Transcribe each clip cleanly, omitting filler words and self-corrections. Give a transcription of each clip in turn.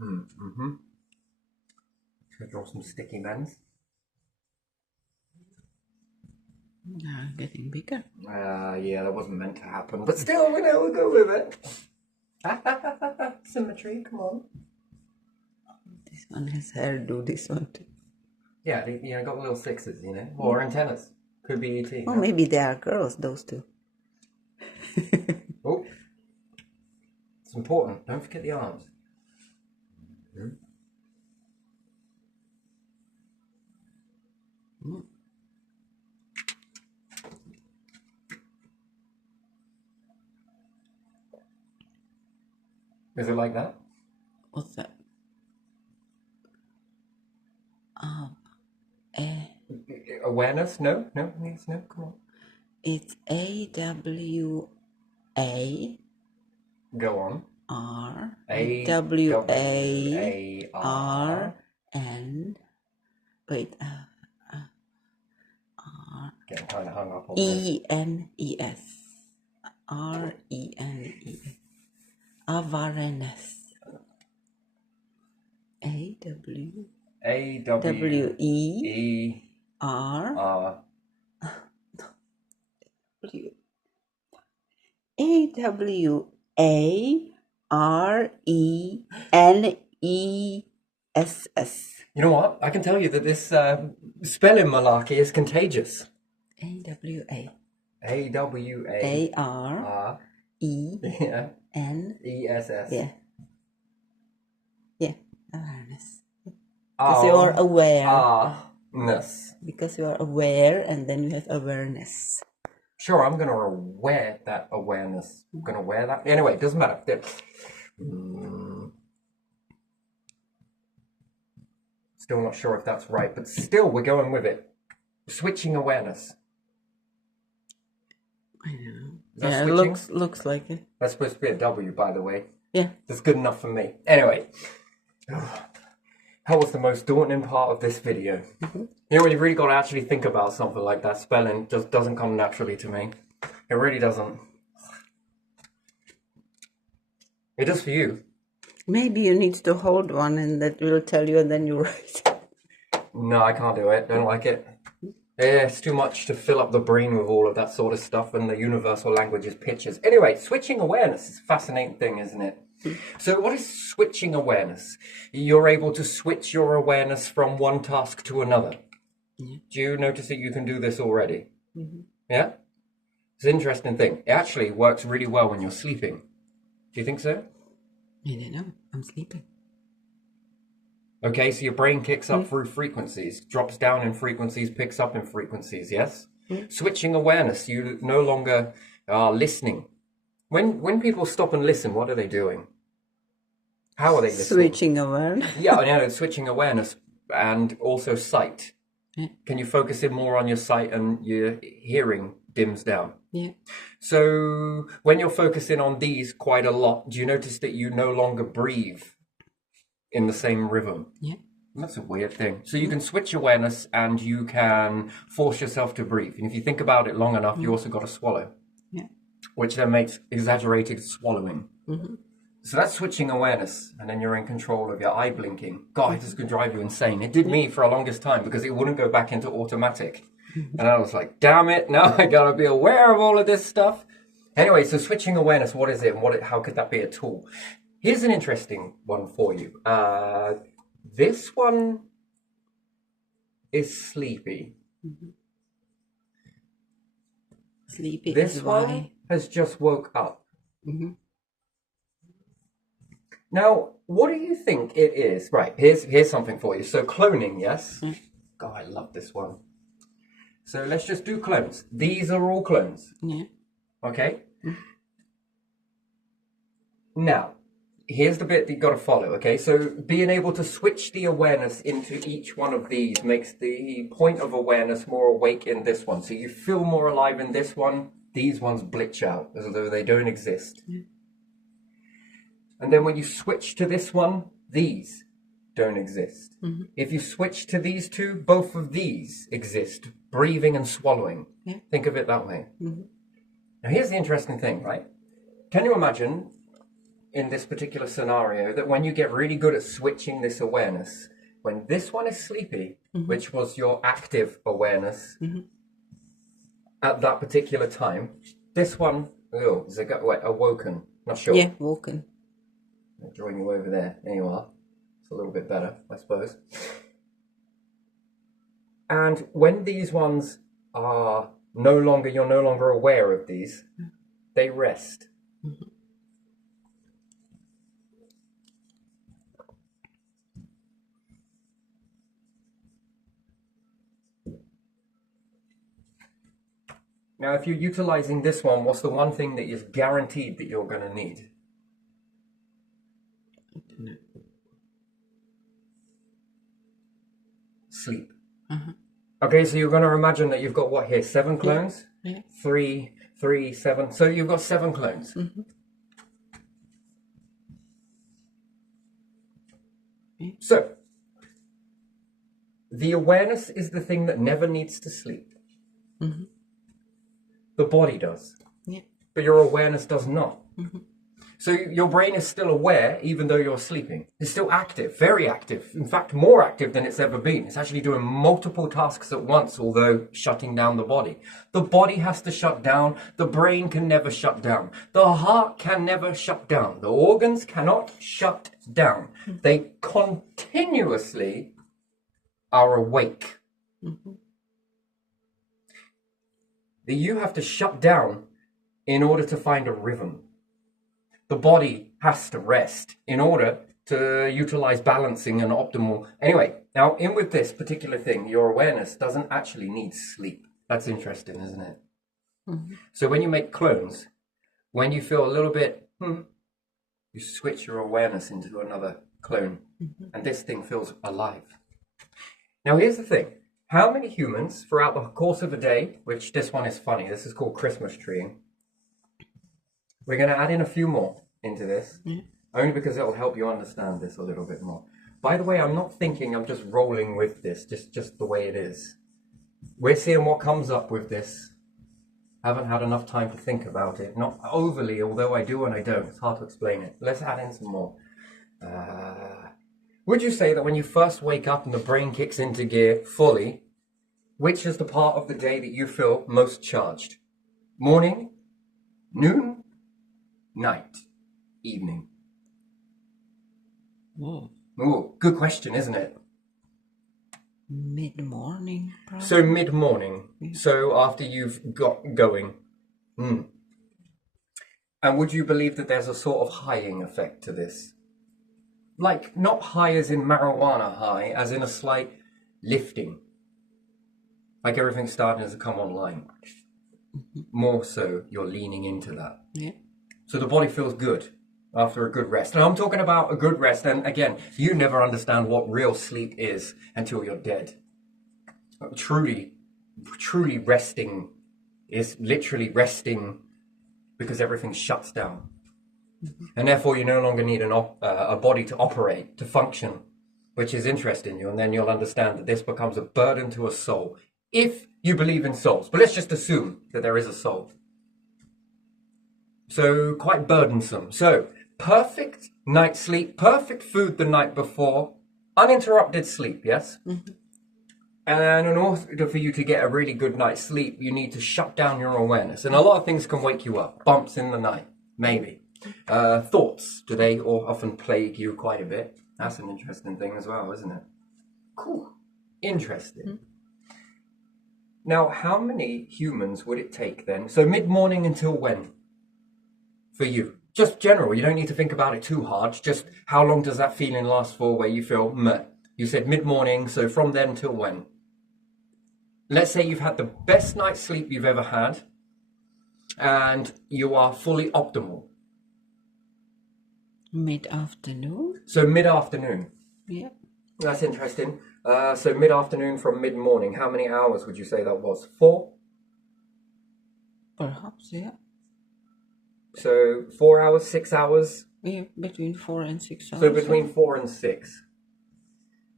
Mm-hmm. Should I draw some sticky mens? Getting bigger. Yeah, that wasn't meant to happen, but still, we'll go with it. Symmetry, come on. This one has hairdo, this one too. Yeah, got little sixes, or antennas. Could be ET. Oh, maybe they are girls, those two. Oh, it's important. Don't forget the arms. Mm-hmm. Is it like that? What's that? Awareness? No, yes, no, come on. It's A-W-A. Go on. R. A-W-A-R. Wait. R. Getting kind of hung up on E-N-E-S. R-E-N-E-S. Awareness. A-W. A-W-E-R. A-W-A-R-E-N-E-S-S. You know what? I can tell you that this spelling malarkey is contagious. A-W-A. A-W-A. A-R. E. Yeah. N. E-S-S. Yeah. Yeah. Awareness. Because you are aware. Ness. Because you are aware, and then you have awareness. Sure, I'm going to wear that awareness. I'm going to wear that. Anyway, it doesn't matter. Still not sure if that's right, but still we're going with it. Switching awareness. I don't know. Yeah, it looks like it. That's supposed to be a W, by the way. Yeah. That's good enough for me. Anyway. That was the most daunting part of this video. Mm-hmm. When you really got to actually think about something like that, spelling just doesn't come naturally to me. It really doesn't. It does for you. Maybe you need to hold one and that will tell you and then you write. No, I can't do it. Don't like it. Yeah, it's too much to fill up the brain with all of that sort of stuff, and the universal language is pictures. Anyway, switching awareness is a fascinating thing, isn't it? So what is switching awareness? You're able to switch your awareness from one task to another. Yeah. Do you notice that you can do this already? Mm-hmm. Yeah? It's an interesting thing. It actually works really well when you're sleeping. Do you think so? I don't know. I'm sleeping. Okay, so your brain kicks up through frequencies, drops down in frequencies, picks up in frequencies, yes? Switching awareness, you no longer are listening. When people stop and listen, what are they doing? How are they listening? Switching awareness. Yeah, switching awareness and also sight. Yeah. Can you focus in more on your sight and your hearing dims down? Yeah. So when you're focusing on these quite a lot, do you notice that you no longer breathe in the same rhythm? Yeah. That's a weird thing. So you can switch awareness and you can force yourself to breathe. And if you think about it long enough, you also got to swallow. Yeah. Which then makes exaggerated swallowing. Mm-hmm. So that's switching awareness, and then you're in control of your eye blinking. God, this could drive you insane. It did me for a longest time because it wouldn't go back into automatic. And I was like, damn it, now I gotta be aware of all of this stuff. Anyway, so switching awareness, what is it and how could that be a tool? Here's an interesting one for you. This one is sleepy. Mm-hmm. Sleepy. This one has just woke up. Mm-hmm. Now, what do you think it is? Right, here's something for you. So cloning, yes? Mm. God, I love this one. So let's just do clones. These are all clones. Yeah. Okay? Mm. Now, here's the bit that you've got to follow, okay? So being able to switch the awareness into each one of these makes the point of awareness more awake in this one. So you feel more alive in this one. These ones glitch out as though they don't exist. Yeah. And then when you switch to this one, these don't exist. Mm-hmm. If you switch to these two, both of these exist, breathing and swallowing. Yeah. Think of it that way. Mm-hmm. Now here's the interesting thing, right? Can you imagine in this particular scenario that when you get really good at switching this awareness, when this one is sleepy, which was your active awareness at that particular time, this one, is awoken. Not sure. Yeah, woken. I'll join you over there. There you are. It's a little bit better, I suppose. And when these ones are you're no longer aware of these, they rest. Now, if you're utilizing this one, what's the one thing that is guaranteed that you're going to need? Sleep. Okay, so you're going to imagine that you've got what here? 7 clones? Yeah. 3, 7. So you've got 7 clones. So, the awareness is the thing that never needs to sleep. The body does. Yeah. But your awareness does not. So your brain is still aware even though you're sleeping. It's still active, very active. In fact, more active than it's ever been. It's actually doing multiple tasks at once, although shutting down the body. The body has to shut down. The brain can never shut down. The heart can never shut down. The organs cannot shut down. They continuously are awake. You have to shut down in order to find a rhythm. The body has to rest in order to utilize balancing and optimal. Anyway, now in with this particular thing, your awareness doesn't actually need sleep. That's interesting, isn't it? So when you make clones, when you feel a little bit, you switch your awareness into another clone, and this thing feels alive. Now here's the thing. How many humans throughout the course of a day, which this one is funny, this is called Christmas treeing. We're going to add in a few more into this, only because it will help you understand this a little bit more. By the way, I'm not thinking, I'm just rolling with this, just the way it is. We're seeing what comes up with this. Haven't had enough time to think about it. Not overly, although I do and I don't. It's hard to explain it. Let's add in some more. Would you say that when you first wake up and the brain kicks into gear fully, which is the part of the day that you feel most charged? Morning, noon, night, evening? Ooh, good question, isn't it? Mid-morning, probably. So mid-morning, so after you've got going. And would you believe that there's a sort of highing effect to this? Like, not high as in marijuana high, as in a slight lifting. Like everything's starting to come online. More so, you're leaning into that. Yeah. So the body feels good after a good rest. And I'm talking about a good rest, and again, you never understand what real sleep is until you're dead. Truly resting is literally resting because everything shuts down. And therefore you no longer need a body to operate, to function, which is interesting you. And then you'll understand that this becomes a burden to a soul, if you believe in souls. But let's just assume that there is a soul. So quite burdensome. So perfect night's sleep, perfect food the night before, uninterrupted sleep, yes? And in order for you to get a really good night's sleep, you need to shut down your awareness. And a lot of things can wake you up. Bumps in the night, maybe. Thoughts, do they often plague you quite a bit? That's an interesting thing as well, isn't it? Cool. Interesting. Now, how many humans would it take then? So mid-morning until when? For you? Just general, you don't need to think about it too hard. Just how long does that feeling last for where you feel meh? You said mid-morning, so from then till when? Let's say you've had the best night's sleep you've ever had, and you are fully optimal. Mid-afternoon? So mid-afternoon. Yeah. That's interesting. So mid-afternoon from mid-morning, how many hours would you say that was? 4? Perhaps, yeah. So 4 hours, 6 hours? Yeah, between 4 and 6 hours. So between 4 and 6.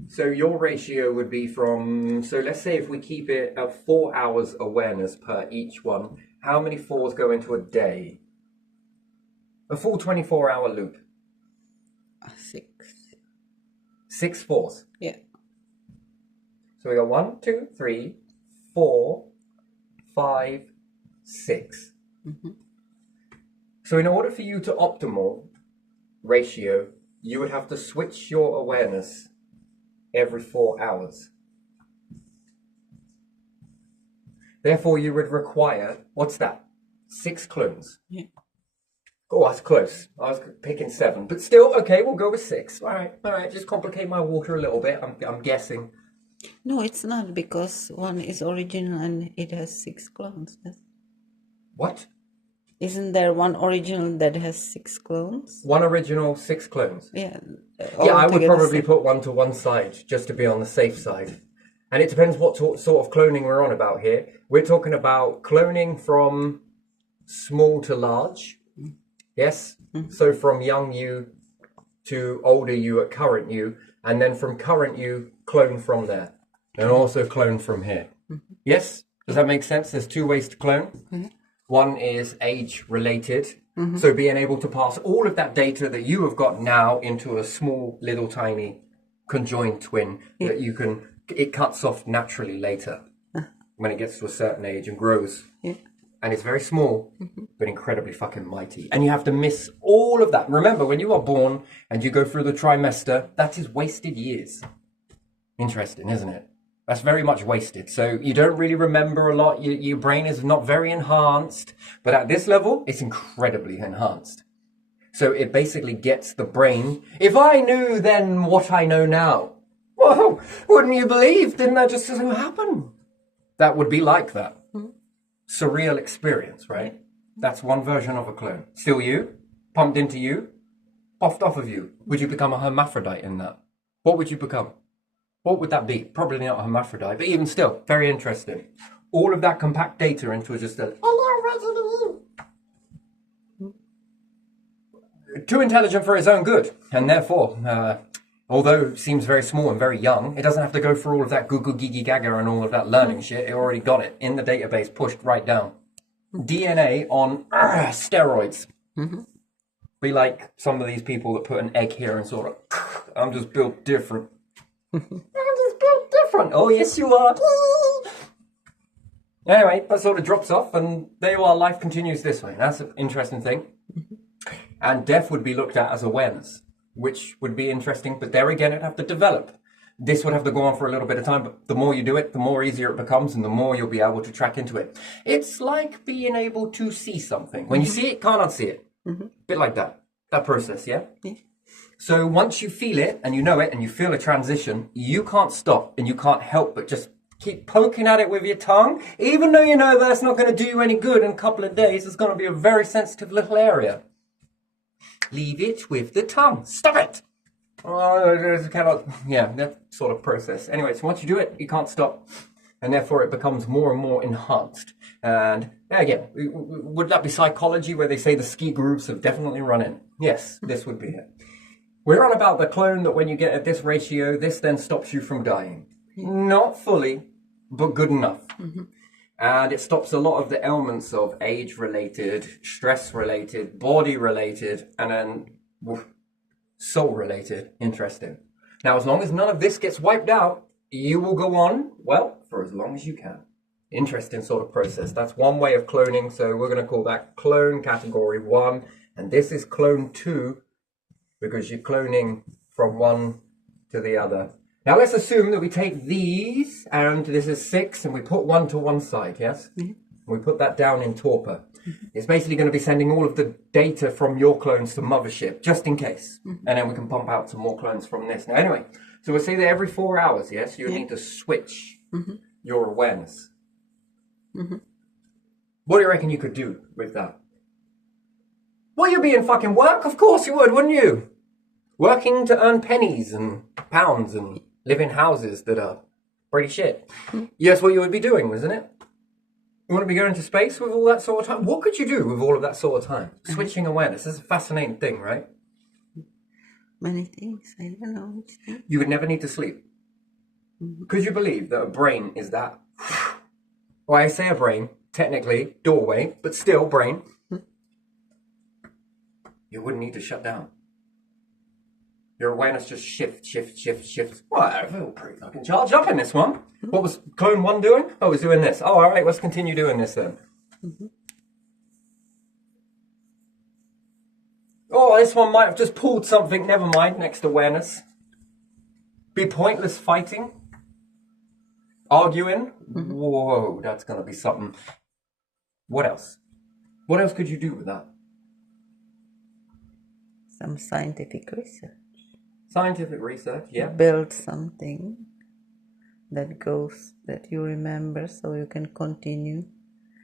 So your ratio would be from, so let's say if we keep it at 4 hours awareness per each one, how many 4s go into a day? A full 24-hour loop. 6. 6 fours. Yeah. So we got 1, 2, 3, 4, 5, 6. So in order for you to optimal ratio, you would have to switch your awareness every 4 hours. Therefore, you would require, what's that? 6 clones. Yeah. Oh, that's close. I was picking 7, but still, okay, we'll go with 6. All right. Just complicate my water a little bit. I'm guessing. No, it's not, because one is original and it has 6 clones. What? Isn't there one original that has 6 clones? One original, 6 clones. Yeah. Yeah, I would altogether probably six. put one to one side just to be on the safe side. And it depends what sort of cloning we're on about here. We're talking about cloning from small to large. Yes? So from young you to older you at current you, and then from current you, clone from there. And also clone from here. Yes? Does that make sense? There's 2 ways to clone. One is age related. So being able to pass all of that data that you have got now into a small, little, tiny conjoined twin that you can, it cuts off naturally later when it gets to a certain age and grows. Yeah. And it's very small, but incredibly fucking mighty. And you have to miss all of that. Remember, when you are born and you go through the trimester, that is wasted years. Interesting, isn't it? That's very much wasted. So you don't really remember a lot. Your brain is not very enhanced. But at this level, it's incredibly enhanced. So it basically gets the brain. If I knew then what I know now, whoa, wouldn't you believe? Didn't that just happen? That would be like that. Surreal experience, right? That's one version of a clone. Still you, pumped into you, puffed off of you. Would you become a hermaphrodite in that? What would you become? What would that be? Probably not a hermaphrodite, but even still, very interesting. All of that compact data into just a too intelligent for its own good, and therefore, although it seems very small and very young, it doesn't have to go through all of that goo goo gigi gaga and all of that learning shit. It already got it in the database, pushed right down. DNA on steroids. Be like some of these people that put an egg here and sort of, I'm just built different. I'm just built different. Oh, yes, you are. Anyway, that sort of drops off, and there you are. Life continues this way. That's an interesting thing. And death would be looked at as awareness, which would be interesting. But there again, it'd have to develop. This would have to go on for a little bit of time, but the more you do it, the more easier it becomes, and the more you'll be able to track into it. It's like being able to see something. When you see it, can't unsee it. Bit like that process, yeah? So once you feel it, and you know it, and you feel a transition, you can't stop, and you can't help but just keep poking at it with your tongue, even though you know that's not going to do you any good in a couple of days. It's going to be a very sensitive little area. Leave it with the tongue. Stop it! Oh, cannot. Yeah, that sort of process. Anyway, so once you do it, you can't stop. And therefore it becomes more and more enhanced. And again, would that be psychology where they say the ski groups have definitely run in? Yes, this would be it. We're on about the clone that when you get at this ratio, this then stops you from dying. Not fully, but good enough. And it stops a lot of the ailments of age-related, stress-related, body-related, and then soul-related. Interesting. Now, as long as none of this gets wiped out, you will go on, well, for as long as you can. Interesting sort of process. That's one way of cloning, so we're going to call that clone category 1, and this is clone 2, because you're cloning from one to the other. Now let's assume that we take these, and this is 6, and we put one to one side, yes? We put that down in torpor. It's basically going to be sending all of the data from your clones to mothership, just in case. And then we can pump out some more clones from this. Now anyway, so we'll say that every 4 hours, yes, you need to switch your awareness. What do you reckon you could do with that? Well, you'd be in fucking work, of course you would, wouldn't you? Working to earn pennies and pounds and live in houses that are pretty shit. Yes, what you would be doing, wasn't it? You want to be going to space with all that sort of time? What could you do with all of that sort of time? Switching awareness. This is a fascinating thing, right? Many things. I don't know which thing. You would never need to sleep. Could you believe that a brain is that? Well, I say a brain, technically, doorway, but still brain. you wouldn't need to shut down. Your awareness just shifts. Well, I feel pretty fucking charged up in this one. What was clone 1 doing? Oh, it was doing this. Oh, all right, let's continue doing this then. Oh, this one might have just pulled something. Never mind, next awareness. Be pointless fighting. Arguing. Whoa, that's going to be something. What else? What else could you do with that? Some scientific research. Scientific research, yeah. Build something that you remember so you can continue.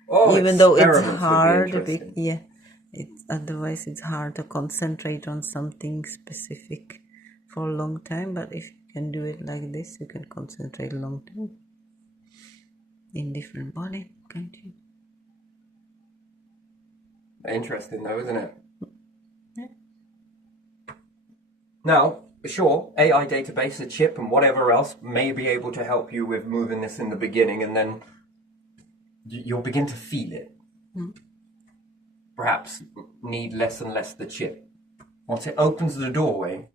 Oh, Even though it's experiments would be hard, interesting. otherwise it's hard to concentrate on something specific for a long time. But if you can do it like this, you can concentrate a long time in different body, can't you? Interesting though, isn't it? Yeah. Now, sure, AI database, a chip and whatever else may be able to help you with moving this in the beginning, and then you'll begin to feel it. Perhaps need less and less the chip. Once it opens the doorway,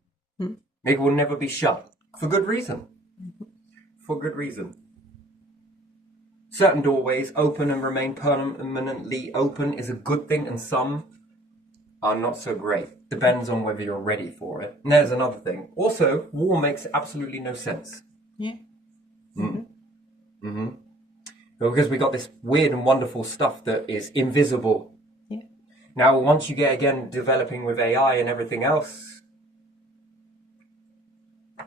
it will never be shut. For good reason. For good reason. Certain doorways open and remain permanently open is a good thing, and some are not so great. Depends on whether you're ready for it. And there's another thing. Also, war makes absolutely no sense. Yeah. Because we got this weird and wonderful stuff that is invisible. Yeah. Now, once you get, again, developing with AI and everything else,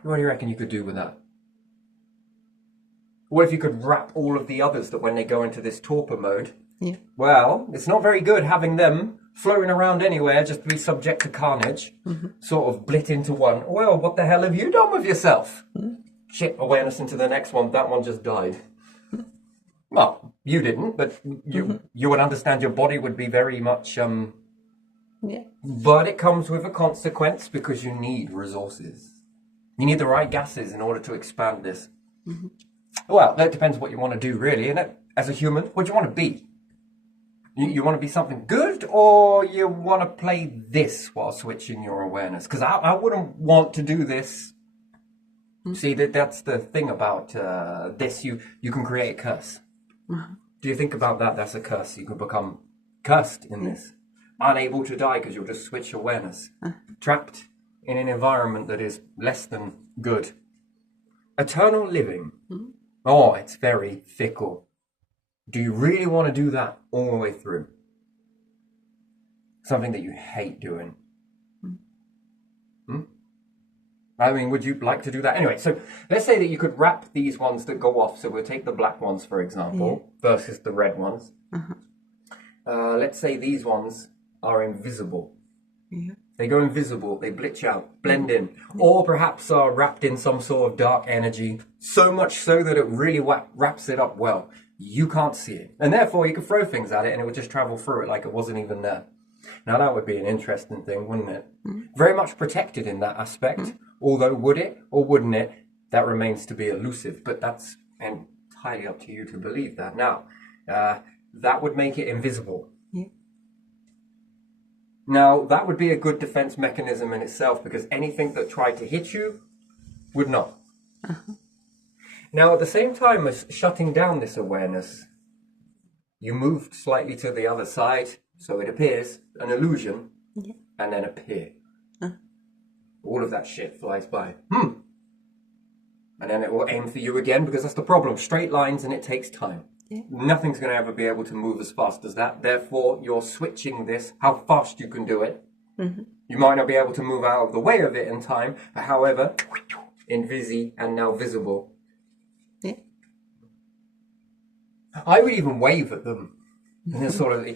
what do you reckon you could do with that? What if you could wrap all of the others that when they go into this torpor mode, Yeah. well, it's not very good having them floating around anywhere just to be subject to carnage, sort of blit into one. Well, what the hell have you done with yourself? Shit, awareness into the next one. That one just died. Well, you didn't, but you would understand your body would be very much... Yeah. But it comes with a consequence because you need resources. You need the right gases in order to expand this. Well, that depends what you want to do, really. And as a human, what do you want to be? You want to be something good, or you want to play this while switching your awareness? Because I wouldn't want to do this. See, that's the thing about this. You can create a curse. Do you think about that? That's a curse. You can become cursed in this. Unable to die because you'll just switch awareness. Trapped in an environment that is less than good. Eternal living. Oh, it's very fickle. Do you really want to do that all the way through? Something that you hate doing. I mean, would you like to do that? Anyway, so let's say that you could wrap these ones that go off. So we'll take the black ones, for example, versus the red ones. Let's say these ones are invisible. Yeah. They go invisible, they glitch out, blend in, or perhaps are wrapped in some sort of dark energy, so much so that it really wraps it up well. You can't see it. And therefore, you could throw things at it and it would just travel through it like it wasn't even there. Now, that would be an interesting thing, wouldn't it? Very much protected in that aspect. Although, would it or wouldn't it? That remains to be elusive. But that's entirely up to you to believe that. Now, that would make it invisible. Yeah. Now, that would be a good defense mechanism in itself, because anything that tried to hit you would not. Now, at the same time as shutting down this awareness, you moved slightly to the other side, so it appears an illusion, and then appear. All of that shit flies by. And then it will aim for you again, because that's the problem. Straight lines, and it takes time. Yeah. Nothing's going to ever be able to move as fast as that. Therefore, you're switching this, how fast you can do it. You might not be able to move out of the way of it in time. However, invisi and now visible. Yeah. I would even wave at them and then sort of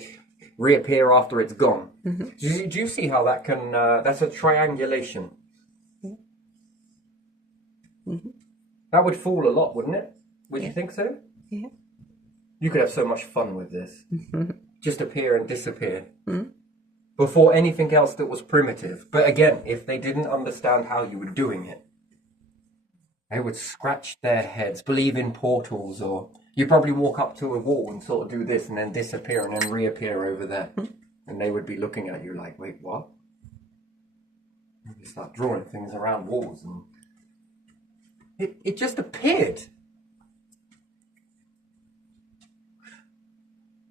reappear after it's gone. Do you see how that can, that's a triangulation. That would fool a lot, wouldn't it? Would you think so? Yeah. You could have so much fun with this. Just appear and disappear. Before anything else that was primitive. But again, if they didn't understand how you were doing it, they would scratch their heads, believe in portals, or you probably walk up to a wall and sort of do this and then disappear and then reappear over there. And they would be looking at you like, wait, what? start drawing things around walls, and it just appeared.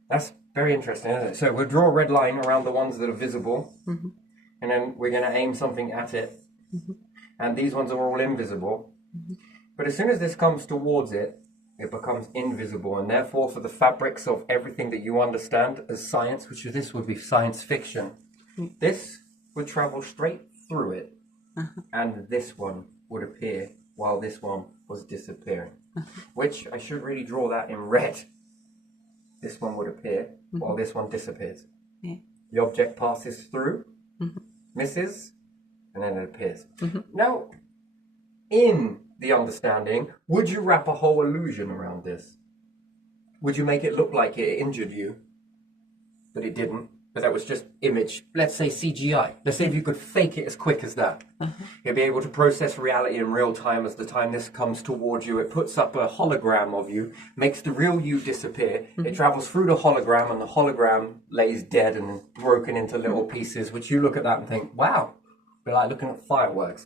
That's very interesting, isn't it? So we'll draw a red line around the ones that are visible, and then we're going to aim something at it, and these ones are all invisible. But as soon as this comes towards it, it becomes invisible, and therefore for the fabrics of everything that you understand as science, which this would be science fiction, this would travel straight through it, and this one would appear while this one was disappearing, which I should really draw that in red. This one would appear while this one disappears. Yeah. The object passes through, misses, and then it appears. Now, in the understanding, would you wrap a whole illusion around this? Would you make it look like it injured you, but it didn't? But that was just image, let's say CGI. Let's say if you could fake it as quick as that. You'll be able to process reality in real time. As the time this comes towards you, it puts up a hologram of you, makes the real you disappear. It travels through the hologram, and the hologram lays dead and broken into little pieces, which you look at that and think, wow, we're like looking at fireworks.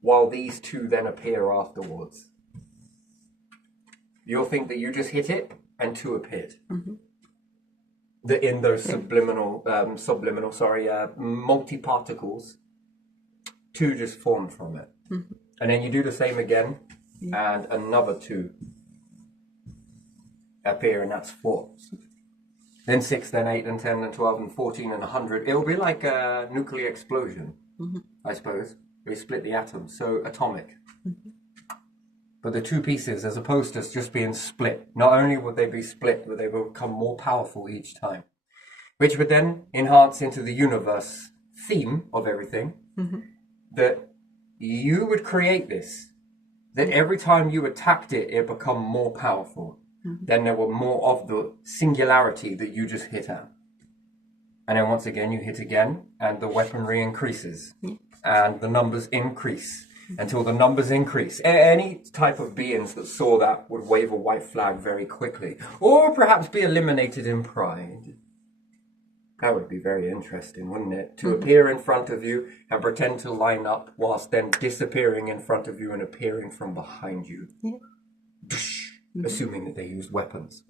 While these two then appear afterwards. You'll think that you just hit it and two appeared. That in those multi-particles, two just formed from it. And then you do the same again, and another two appear, and that's 4. Then 6, then 8, then 10, then 12, and 14, and 100. It'll be like a nuclear explosion, I suppose. We split the atom, so atomic. But the two pieces, as opposed to just being split, not only would they be split, but they will become more powerful each time, which would then enhance into the universe theme of everything, that you would create this, that every time you attacked it, it become more powerful. Then there were more of the singularity that you just hit at. And then once again, you hit again, and the weaponry increases, and the numbers increase. Until the numbers increase. Any type of beings that saw that would wave a white flag very quickly. Or perhaps be eliminated in pride. That would be very interesting, wouldn't it? To appear in front of you and pretend to line up whilst then disappearing in front of you and appearing from behind you. Assuming that they used weapons.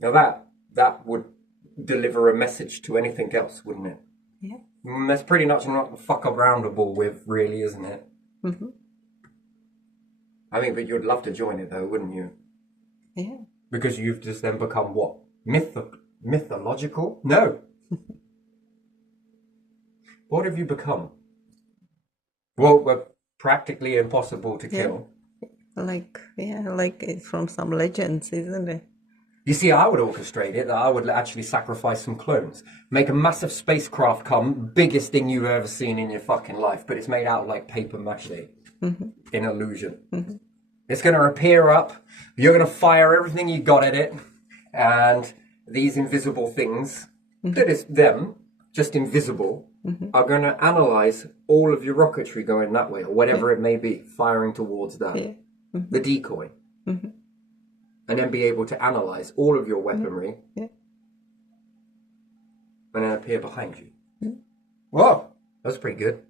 Now that would deliver a message to anything else, wouldn't it? Yeah. That's pretty much not the fuck aroundable with, really, isn't it? I mean, but you'd love to join it, though, wouldn't you? Yeah. Because you've just then become what? Mythological? No. What have you become? Well, we're practically impossible to kill. Like it's from some legends, isn't it? You see, I would orchestrate it, that I would actually sacrifice some clones. Make a massive spacecraft come, biggest thing you've ever seen in your fucking life, but it's made out of like paper mache, in illusion. It's going to appear up, you're going to fire everything you got at it, and these invisible things, that is them, just invisible, are going to analyze all of your rocketry going that way, or whatever it may be, firing towards that. The decoy. And then be able to analyze all of your weaponry and then appear behind you. Whoa, that's pretty good.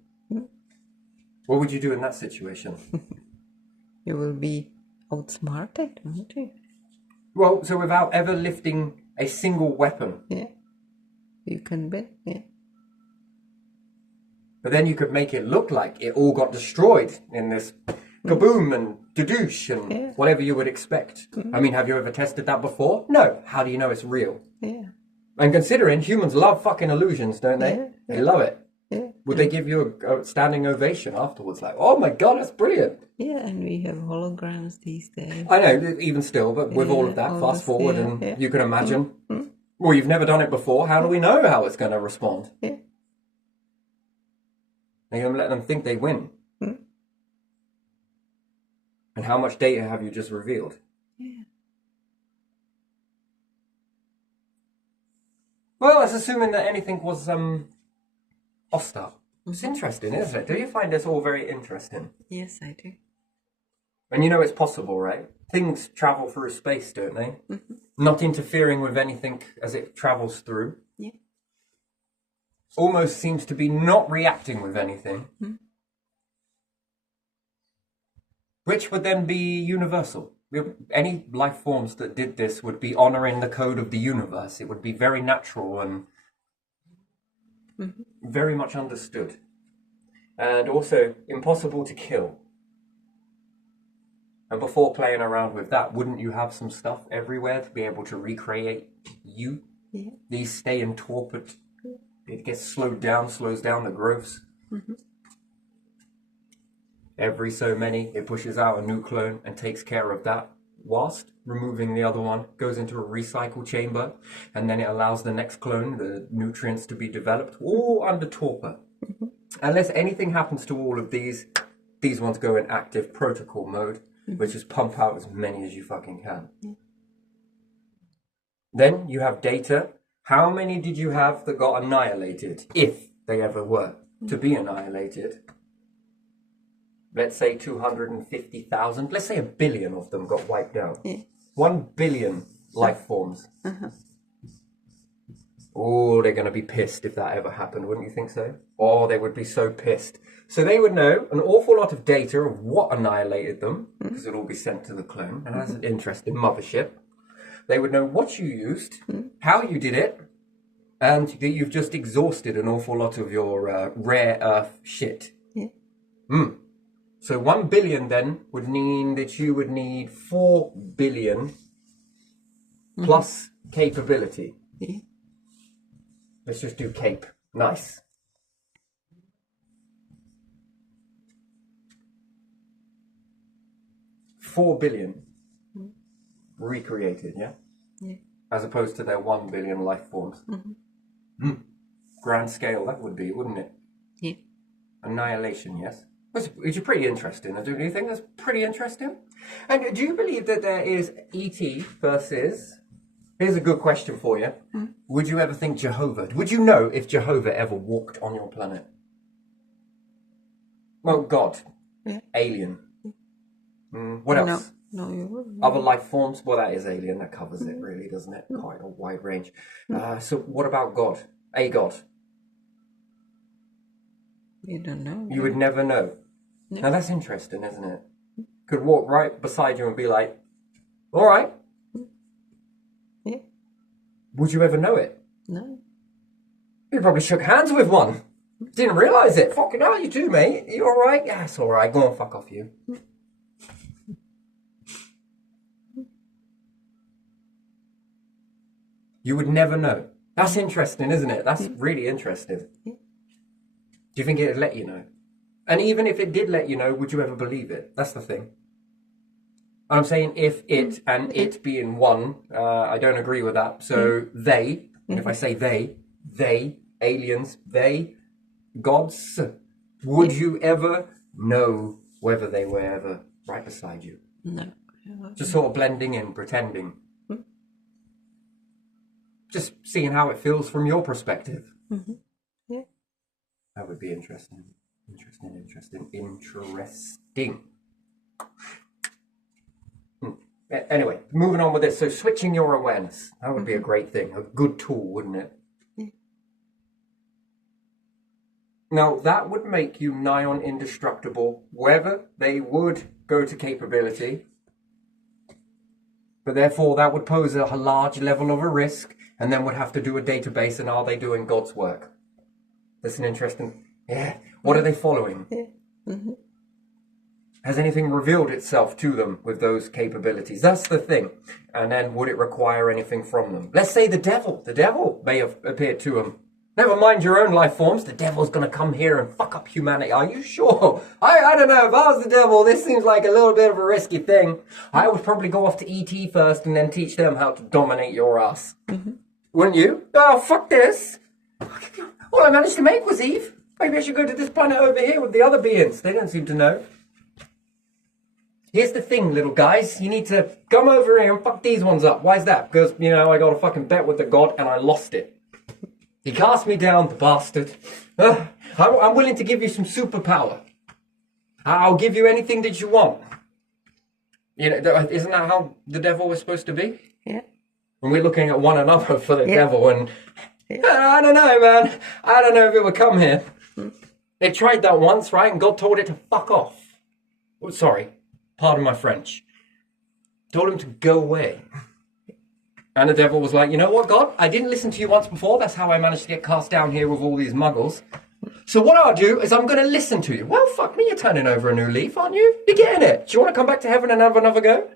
What would you do in that situation? You will be outsmarted, won't you? Well, so without ever lifting a single weapon. Yeah, you can bet, But then you could make it look like it all got destroyed in this kaboom and dodoosh and whatever you would expect. I mean, have you ever tested that before? No. How do you know it's real? Yeah. And considering humans love fucking illusions, don't they? Yeah. They love it. Yeah. Would they give you a standing ovation afterwards? Like, oh my God, that's brilliant. Yeah, and we have holograms these days. I know, even still, but with all of that, fast forward, and you can imagine. Well, you've never done it before. How do we know how it's going to respond? Yeah. You're going to let them think they win. And how much data have you just revealed? Yeah. Well, that's assuming that anything was hostile. It's interesting, isn't it? Do you find this all very interesting? Yes, I do. And you know it's possible, right? Things travel through space, don't they? Not interfering with anything as it travels through. Yeah. almost seems to be not reacting with anything, which would then be universal. Any life forms that did this would be honoring the code of the universe. It would be very natural and very much understood. And also impossible to kill. And before playing around with that, wouldn't you have some stuff everywhere to be able to recreate you? Yeah. These stay in torpor. It gets slowed down, slows down the growths. Every so many, it pushes out a new clone and takes care of that, whilst removing the other one, goes into a recycle chamber, and then it allows the next clone, the nutrients to be developed, all under torpor. Unless anything happens to all of these ones go in active protocol mode, which is pump out as many as you fucking can. Then you have data. How many did you have that got annihilated, if they ever were to be annihilated? Let's say 250,000. Let's say 1 billion of them got wiped out. 1 billion life forms. Oh, they're going to be pissed if that ever happened, wouldn't you think so? Oh, they would be so pissed. So they would know an awful lot of data of what annihilated them, because it'll all be sent to the clone, and that's an interesting mothership. They would know what you used, how you did it, and that you've just exhausted an awful lot of your rare earth shit. So 1 billion then would mean that you would need 4 billion plus capability. Let's just do cape. Nice. 4 billion recreated, yeah? As opposed to their 1 billion life forms. Grand scale, that would be, wouldn't it? Yeah. Annihilation, yes. Which is pretty interesting. Don't you think that's pretty interesting? And do you believe that there is ET versus... Here's a good question for you. Would you ever think Jehovah... Would you know if Jehovah ever walked on your planet? Well, God. Yeah. Alien. What else? No, you wouldn't. Other life forms? Well, that is alien. That covers it, really, doesn't it? Quite a wide range. So what about God? A God? You don't know. You would never know. No. Now, that's interesting, isn't it? Could walk right beside you and be like, all right. Yeah. Would you ever know it? No. You probably shook hands with one. Didn't realise it. Fucking hell, you too, mate. You all right? Yeah, it's all right. Go on, fuck off you. You would never know. That's interesting, isn't it? That's really interesting. Do you think it'd let you know? And even if it did let you know, would you ever believe it? That's the thing. I'm saying if it and it being one, I don't agree with that. So they, if I say they, aliens, they, gods, would you ever know whether they were ever right beside you? No. Just sort of blending in, pretending. Just seeing how it feels from your perspective. Yeah. That would be interesting. Interesting. Anyway, moving on with this. So switching your awareness. That would be a great thing. A good tool, wouldn't it? Now, that would make you nigh on indestructible, whether they would go to capability. But therefore, that would pose a large level of a risk, and then would have to do a database, and are they doing God's work? That's an interesting... Yeah. What are they following? Has anything revealed itself to them with those capabilities? That's the thing. And then would it require anything from them? Let's say the devil. The devil may have appeared to them. Never mind your own life forms. The devil's going to come here and fuck up humanity. Are you sure? I don't know. If I was the devil, this seems like a little bit of a risky thing. I would probably go off to ET first and then teach them how to dominate your ass. Wouldn't you? Oh, fuck this. All I managed to make was Eve. Maybe I should go to this planet over here with the other beings. They don't seem to know. Here's the thing, little guys. You need to come over here and fuck these ones up. Why is that? Because, I got a fucking bet with the god and I lost it. He cast me down, the bastard. I'm willing to give you some superpower. I'll give you anything that you want. Isn't that how the devil was supposed to be? Yeah. And we're looking at one another for the devil, and I don't know, man. I don't know if it would come here. They tried that once, right? And God told it to fuck off. Oh, sorry. Pardon my French. Told him to go away. And the devil was like, you know what, God? I didn't listen to you once before. That's how I managed to get cast down here with all these muggles. So what I'll do is I'm going to listen to you. Well, fuck me, you're turning over a new leaf, aren't you? You're getting it. Do you want to come back to heaven and have another go?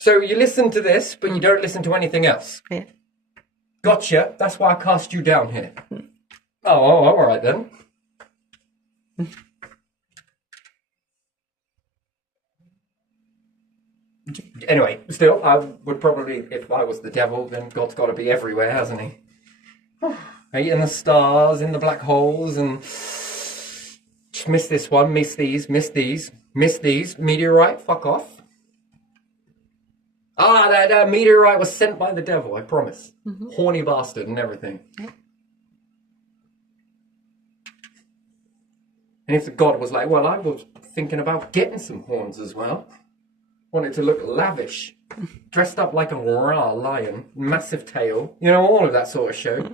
So you listen to this, but you don't listen to anything else. Yeah. Gotcha. That's why I cast you down here. Oh, all right then. Anyway, still, I would probably, if I was the devil, then God's got to be everywhere, hasn't he? In the stars, in the black holes, and just miss this one, miss these, miss these, miss these. Meteorite, fuck off. Ah, that meteorite was sent by the devil, I promise. Horny bastard and everything. And if the God was like, well, I was thinking about getting some horns as well. Wanted to look lavish. Dressed up like a raw lion. Massive tail. You know, all of that sort of show.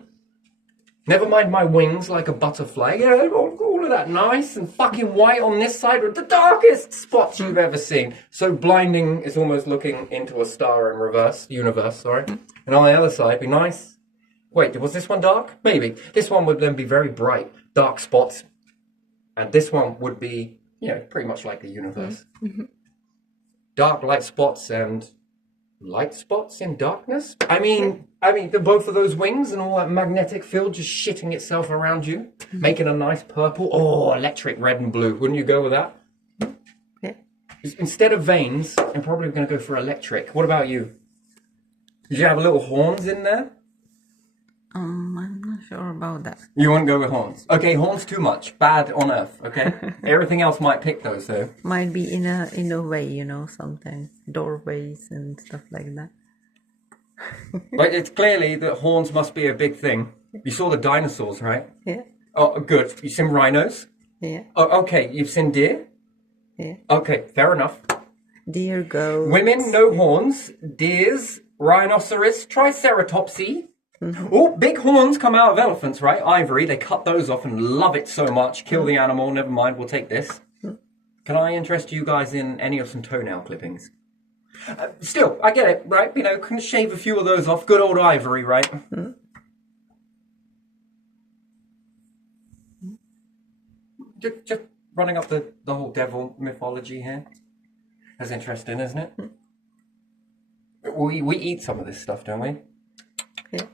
Never mind my wings like a butterfly. You know, all of that nice and fucking white on this side with the darkest spots you've ever seen. So blinding it's almost looking into a star in universe, sorry. And on the other side, be nice. Wait, was this one dark? Maybe. This one would then be very bright. Dark spots. And this one would be, you know, pretty much like the universe. Dark light spots and light spots in darkness. I mean, both of those wings and all that magnetic field just shitting itself around you, making a nice purple. Oh, electric red and blue. Wouldn't you go with that? Yeah. Instead of veins, I'm probably going to go for electric. What about you? Did you have little horns in there? I'm not sure about that. You wouldn't go with horns. Okay, horns too much. Bad on earth, okay? Everything else might pick those, though. Might be in a way, you know, sometimes doorways and stuff like that. But it's clearly that horns must be a big thing. You saw the dinosaurs, right? Yeah. Oh, good. You've seen rhinos? Yeah. Oh, okay. You've seen deer? Yeah. Okay, fair enough. Deer, goats. Women, no horns. Deers, rhinoceros, triceratopsy. Oh, big horns come out of elephants, right? Ivory, they cut those off and love it so much. Kill the animal, never mind, we'll take this. Can I interest you guys in any of some toenail clippings? Still, I get it, right? You know, can shave a few of those off. Good old ivory, right? Just running up the whole devil mythology here. That's interesting, isn't it? We eat some of this stuff, don't we? Yeah.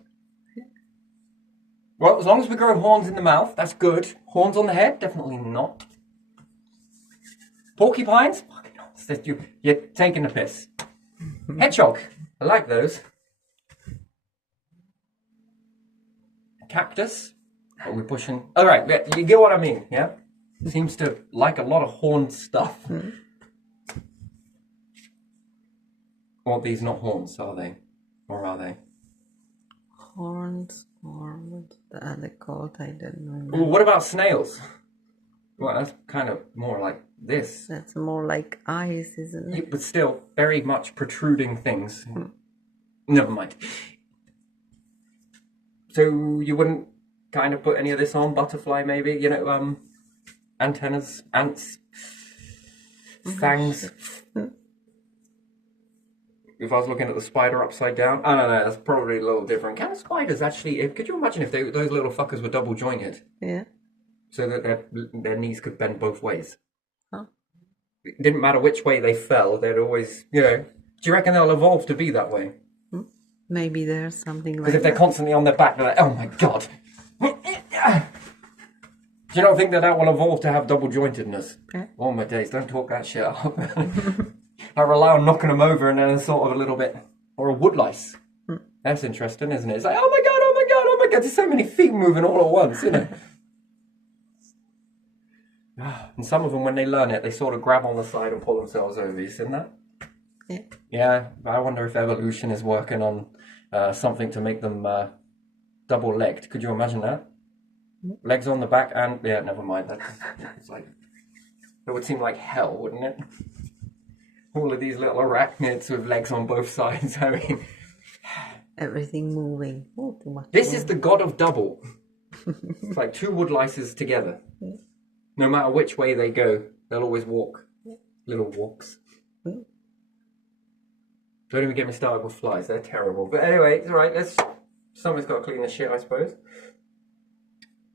Well, as long as we grow horns in the mouth, that's good. Horns on the head, definitely not. Porcupines? Fucking hell, you're taking the piss. Hedgehog, I like those. Cactus? Oh, we're pushing. All right, you get what I mean, yeah? Seems to like a lot of horned stuff. Well, these not horns, are they? Or are they? Horns, or what's the other called? I don't know. Well, what about snails? Well, that's kind of more like this. That's more like eyes, isn't it? But still, very much protruding things. Never mind. So you wouldn't kind of put any of this on? Butterfly, maybe? You know, antennas, ants, fangs. If I was looking at the spider upside down, I don't know, that's probably a little different. Can spiders actually, could you imagine if those little fuckers were double jointed? Yeah. So that their knees could bend both ways? Huh? It didn't matter which way they fell, they'd always, you know. Do you reckon they'll evolve to be that way? Maybe there's something like that. Because if they're constantly on their back, they're like, oh my god. Do you not think that will evolve to have double jointedness? Yeah. Oh my days, don't talk that shit up. I rely on knocking them over and then sort of a little bit, or a woodlice. That's interesting, isn't it? It's like, oh my god, oh my god, oh my god, there's so many feet moving all at once, you know. And some of them, when they learn it, they sort of grab on the side and pull themselves over. You seen that? Yeah. Yeah, I wonder if evolution is working on something to make them double-legged. Could you imagine that? Legs on the back and... Yeah, never mind. It's like... It would seem like hell, wouldn't it? All of these little arachnids with legs on both sides. I mean... Everything moving. Oh, too much. This is the god of double. It's like two woodlices together. No matter which way they go, they'll always walk. Little walks. Don't even get me started with flies. They're terrible. But anyway, it's all right. Someone's got to clean the shit, I suppose.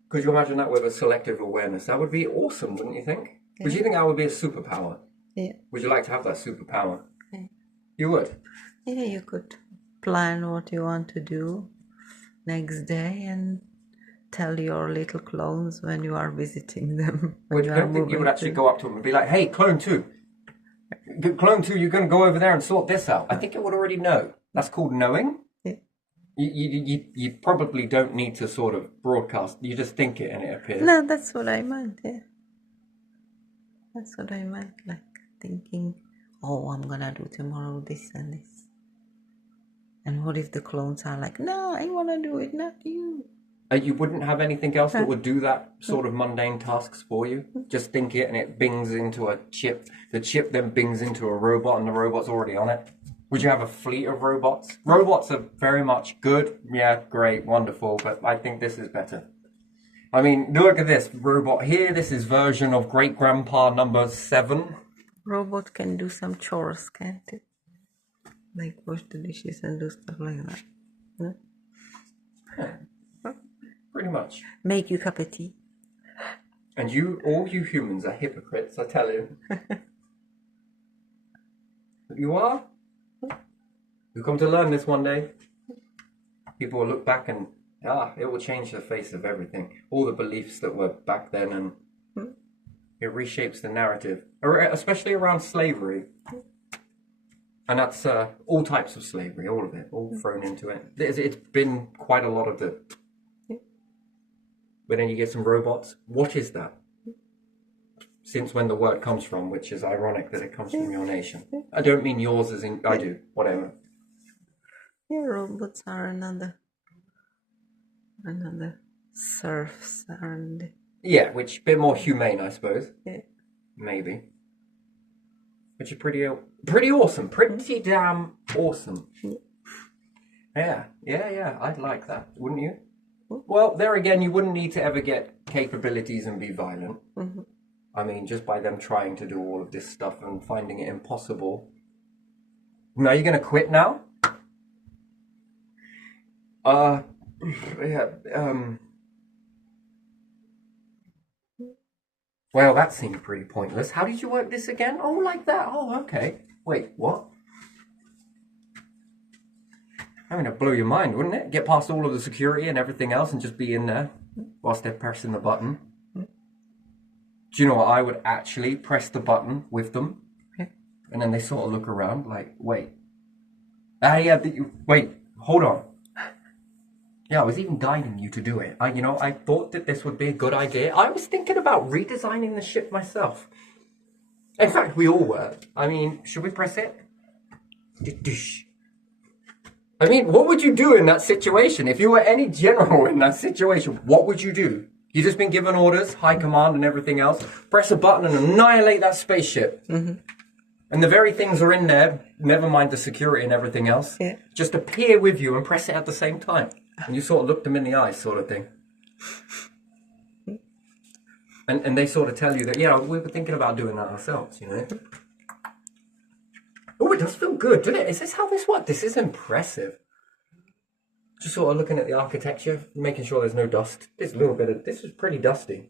Could you imagine that with a selective awareness? That would be awesome, wouldn't you think? Yeah. Would you think that would be a superpower? Yeah. Would you like to have that superpower? Yeah. You would? Yeah, you could plan what you want to do next day and tell your little clones when you are visiting them. Would you don't think you would actually go up to them and be like, hey, clone 2, you're going to go over there and sort this out? I think it would already know. That's called knowing. Yeah. You probably don't need to sort of broadcast. You just think it and it appears. No, that's what I meant, yeah. That's what I meant, like thinking, oh, I'm going to do tomorrow this and this. And what if the clones are like, no, I want to do it, not you. You wouldn't have anything else that would do that sort of mundane tasks for you? Just think it and it bings into a chip. The chip then bings into a robot and the robot's already on it. Would you have a fleet of robots? Robots are very much good. Yeah, great, wonderful. But I think this is better. I mean, look at this robot here. This is version of great grandpa number 7. Robot can do some chores, can't it? Like wash the dishes and do stuff like that. No? Yeah. Pretty much. Make you a cup of tea. And all you humans are hypocrites, I tell you. You are? You come to learn this one day. People will look back and, it will change the face of everything. All the beliefs that were back then, and it reshapes the narrative. Especially around slavery. And that's all types of slavery, all of it, all thrown into it. It's been quite a lot of the... But then you get some robots. What is that? Since when the word comes from, which is ironic that it comes from your nation. I don't mean yours as in, I do, whatever. Yeah, robots are another serfs, aren't they? Yeah, which a bit more humane, I suppose. Yeah. Maybe. Which is pretty awesome. Pretty damn awesome. Yeah, I'd like that, wouldn't you? Well, there again, you wouldn't need to ever get capabilities and be violent. Mm-hmm. I mean, just by them trying to do all of this stuff and finding it impossible. Now you're going to quit now? Well, that seemed pretty pointless. How did you work this again? Oh, like that. Oh, okay. Wait, what? I mean, it'd blow your mind, wouldn't it? Get past all of the security and everything else and just be in there whilst they're pressing the button. Do you know what? I would actually press the button with them. Okay. And then they sort of look around like, wait. Wait, hold on. Yeah, I was even guiding you to do it. I thought that this would be a good idea. I was thinking about redesigning the ship myself. In fact, we all were. I mean, should we press it? I mean, what would you do in that situation? If you were any general in that situation, what would you do? You've just been given orders, high command and everything else. Press a button and annihilate that spaceship. Mm-hmm. And the very things are in there, never mind the security and everything else, just appear with you and press it at the same time. And you sort of look them in the eyes sort of thing. And they sort of tell you that, yeah, we were thinking about doing that ourselves, you know. Oh, it does feel good, doesn't it? Is this how this works? This is impressive. Just sort of looking at the architecture, making sure there's no dust. This is pretty dusty.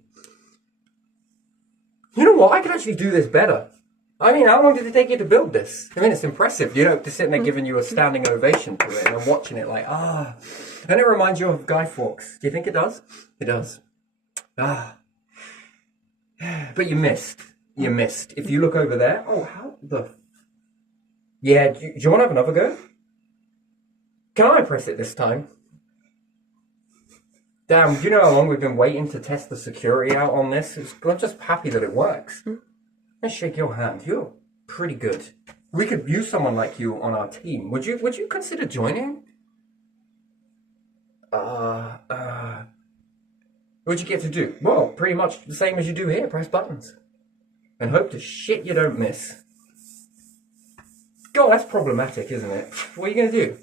You know what? I could actually do this better. I mean, how long did it take you to build this? I mean, it's impressive, you know, to sitting there giving you a standing ovation to it and then watching it like, And it reminds you of Guy Fawkes. Do you think it does? It does. But you missed. You missed. If you look over there, how the... Yeah, do you want to have another go? Can I press it this time? Damn, do you know how long we've been waiting to test the security out on this? I'm just happy that it works. Let's shake your hand. You're pretty good. We could use someone like you on our team. Would you consider joining? What'd you get to do? Well, pretty much the same as you do here. Press buttons. And hope to shit you don't miss. God, that's problematic, isn't it? What are you going to do?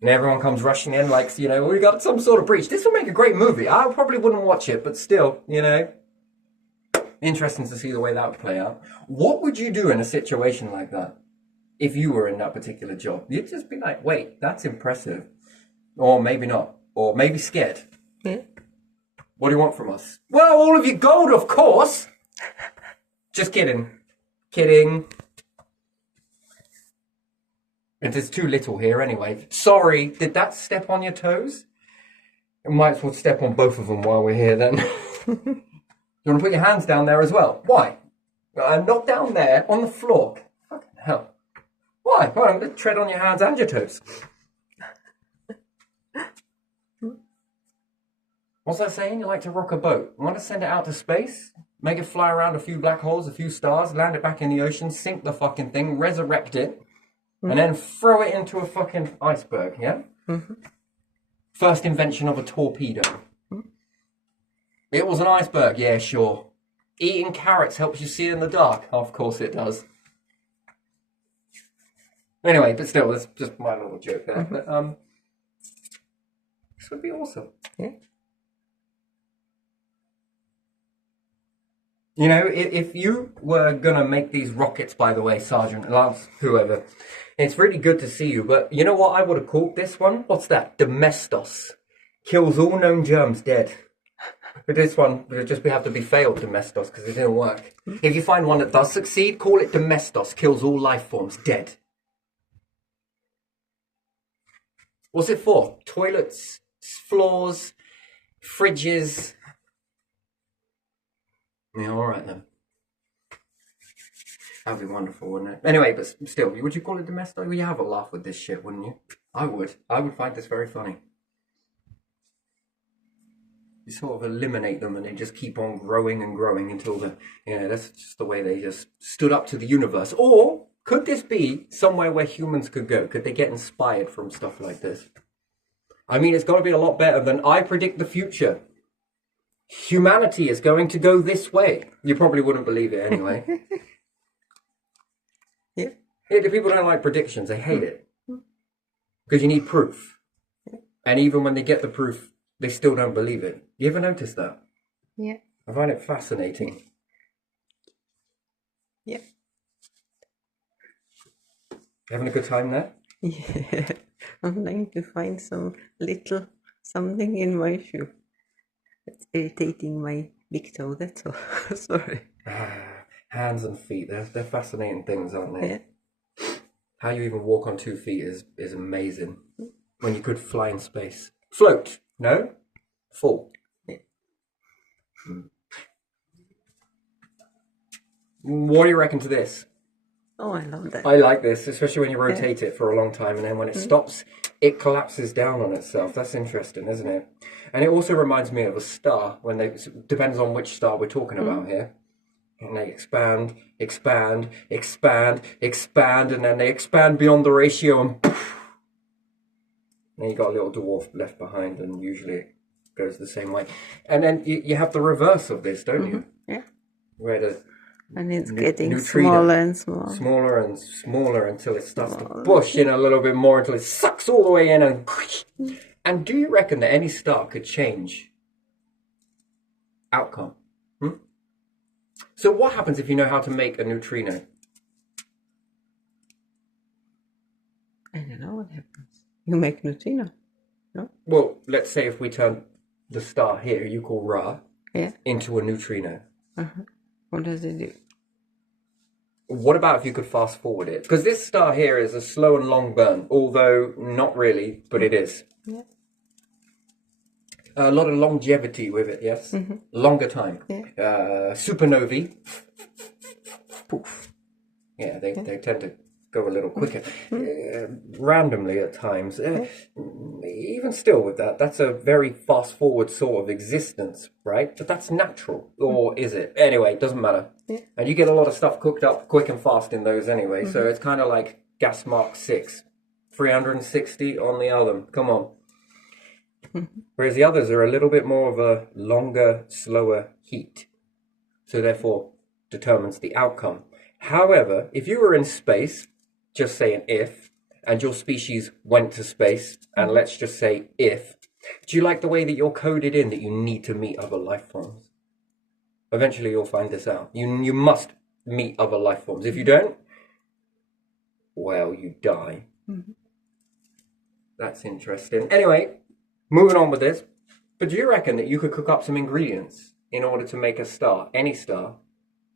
And everyone comes rushing in like, we got some sort of breach. This will make a great movie. I probably wouldn't watch it, but still, interesting to see the way that would play out. What would you do in a situation like that? If you were in that particular job, you'd just be like, wait, that's impressive. Or maybe not. Or maybe scared. Yeah. What do you want from us? Well, all of your gold, of course. Just kidding. Kidding. It is too little here anyway. Sorry, did that step on your toes? You might as well step on both of them while we're here then. You want to put your hands down there as well? Why? Not down there, on the floor. Fucking hell. Why? Well, I'm going to tread on your hands and your toes. What's that saying? You like to rock a boat. You want to send it out to space? Make it fly around a few black holes, a few stars, land it back in the ocean, sink the fucking thing, resurrect it, and then throw it into a fucking iceberg, yeah? Mm-hmm. First invention of a torpedo. Mm-hmm. It was an iceberg, yeah, sure. Eating carrots helps you see in the dark. Of course it does. Anyway, but still, that's just my little joke there. Mm-hmm. But, this would be awesome. Yeah. If you were going to make these rockets, by the way, Sergeant, Lance, whoever, it's really good to see you. But you know what I would have called this one? What's that? Domestos. Kills all known germs dead. But this one, we have to be failed Domestos because it didn't work. If you find one that does succeed, call it Domestos. Kills all life forms dead. What's it for? Toilets, floors, fridges. Yeah, all right then. That'd be wonderful, wouldn't it? Anyway, but still, would you call it Domestos? Well, you have a laugh with this shit, wouldn't you? I would. I would find this very funny. You sort of eliminate them and they just keep on growing and growing until that's just the way they just stood up to the universe. Or could this be somewhere where humans could go? Could they get inspired from stuff like this? I mean, it's got to be a lot better than I predict the future. Humanity is going to go this way. You probably wouldn't believe it anyway. Yeah. The people don't like predictions. They hate it. Because you need proof. And even when they get the proof, they still don't believe it. You ever notice that? Yeah. I find it fascinating. Yeah. Having a good time there? Yeah. I'm trying to find some little something in my shoe. It's irritating my big toe, that's all. Sorry. Hands and feet, they're fascinating things, aren't they? Yeah. How you even walk on 2 feet is amazing. When you could fly in space. Float, no? Fall. Yeah. What do you reckon to this? Oh, I love that. I like this, especially when you rotate it for a long time and then when it stops, it collapses down on itself. That's interesting, isn't it? And it also reminds me of a star, depends on which star we're talking about here. And they expand, expand, expand, expand, and then they expand beyond the ratio and poof. Then you got a little dwarf left behind and usually it goes the same way. And then you have the reverse of this, don't you? Yeah. Where and it's getting neutrino, smaller and smaller. Smaller and smaller until it starts to push in a little bit more until it sucks all the way in and do you reckon that any star could change outcome? So what happens if you know how to make a neutrino? I don't know what happens. You make neutrino, no? Well, let's say if we turn the star here, you call Ra, into a neutrino. Uh-huh. What does it do? What about if you could fast forward it? Because this star here is a slow and long burn, although not really, but it is. Yeah. A lot of longevity with it, yes? Mm-hmm. Longer time. Yeah. Supernovae. Poof. Yeah, they tend to go a little quicker. Randomly at times. Even still with that, that's a very fast forward sort of existence, right? But that's natural. Or is it? Anyway, it doesn't matter. Yeah. And you get a lot of stuff cooked up quick and fast in those anyway. So it's kind of like gas mark 6. 360 on the other. Come on. Whereas the others are a little bit more of a longer, slower heat. So therefore determines the outcome. However, if you were in space, just say an if, and your species went to space, and let's just say if, do you like the way that you're coded in that you need to meet other life forms? Eventually you'll find this out. You must meet other life forms. If you don't, well, you die. That's interesting. Anyway, moving on with this. But do you reckon that you could cook up some ingredients in order to make a star, any star,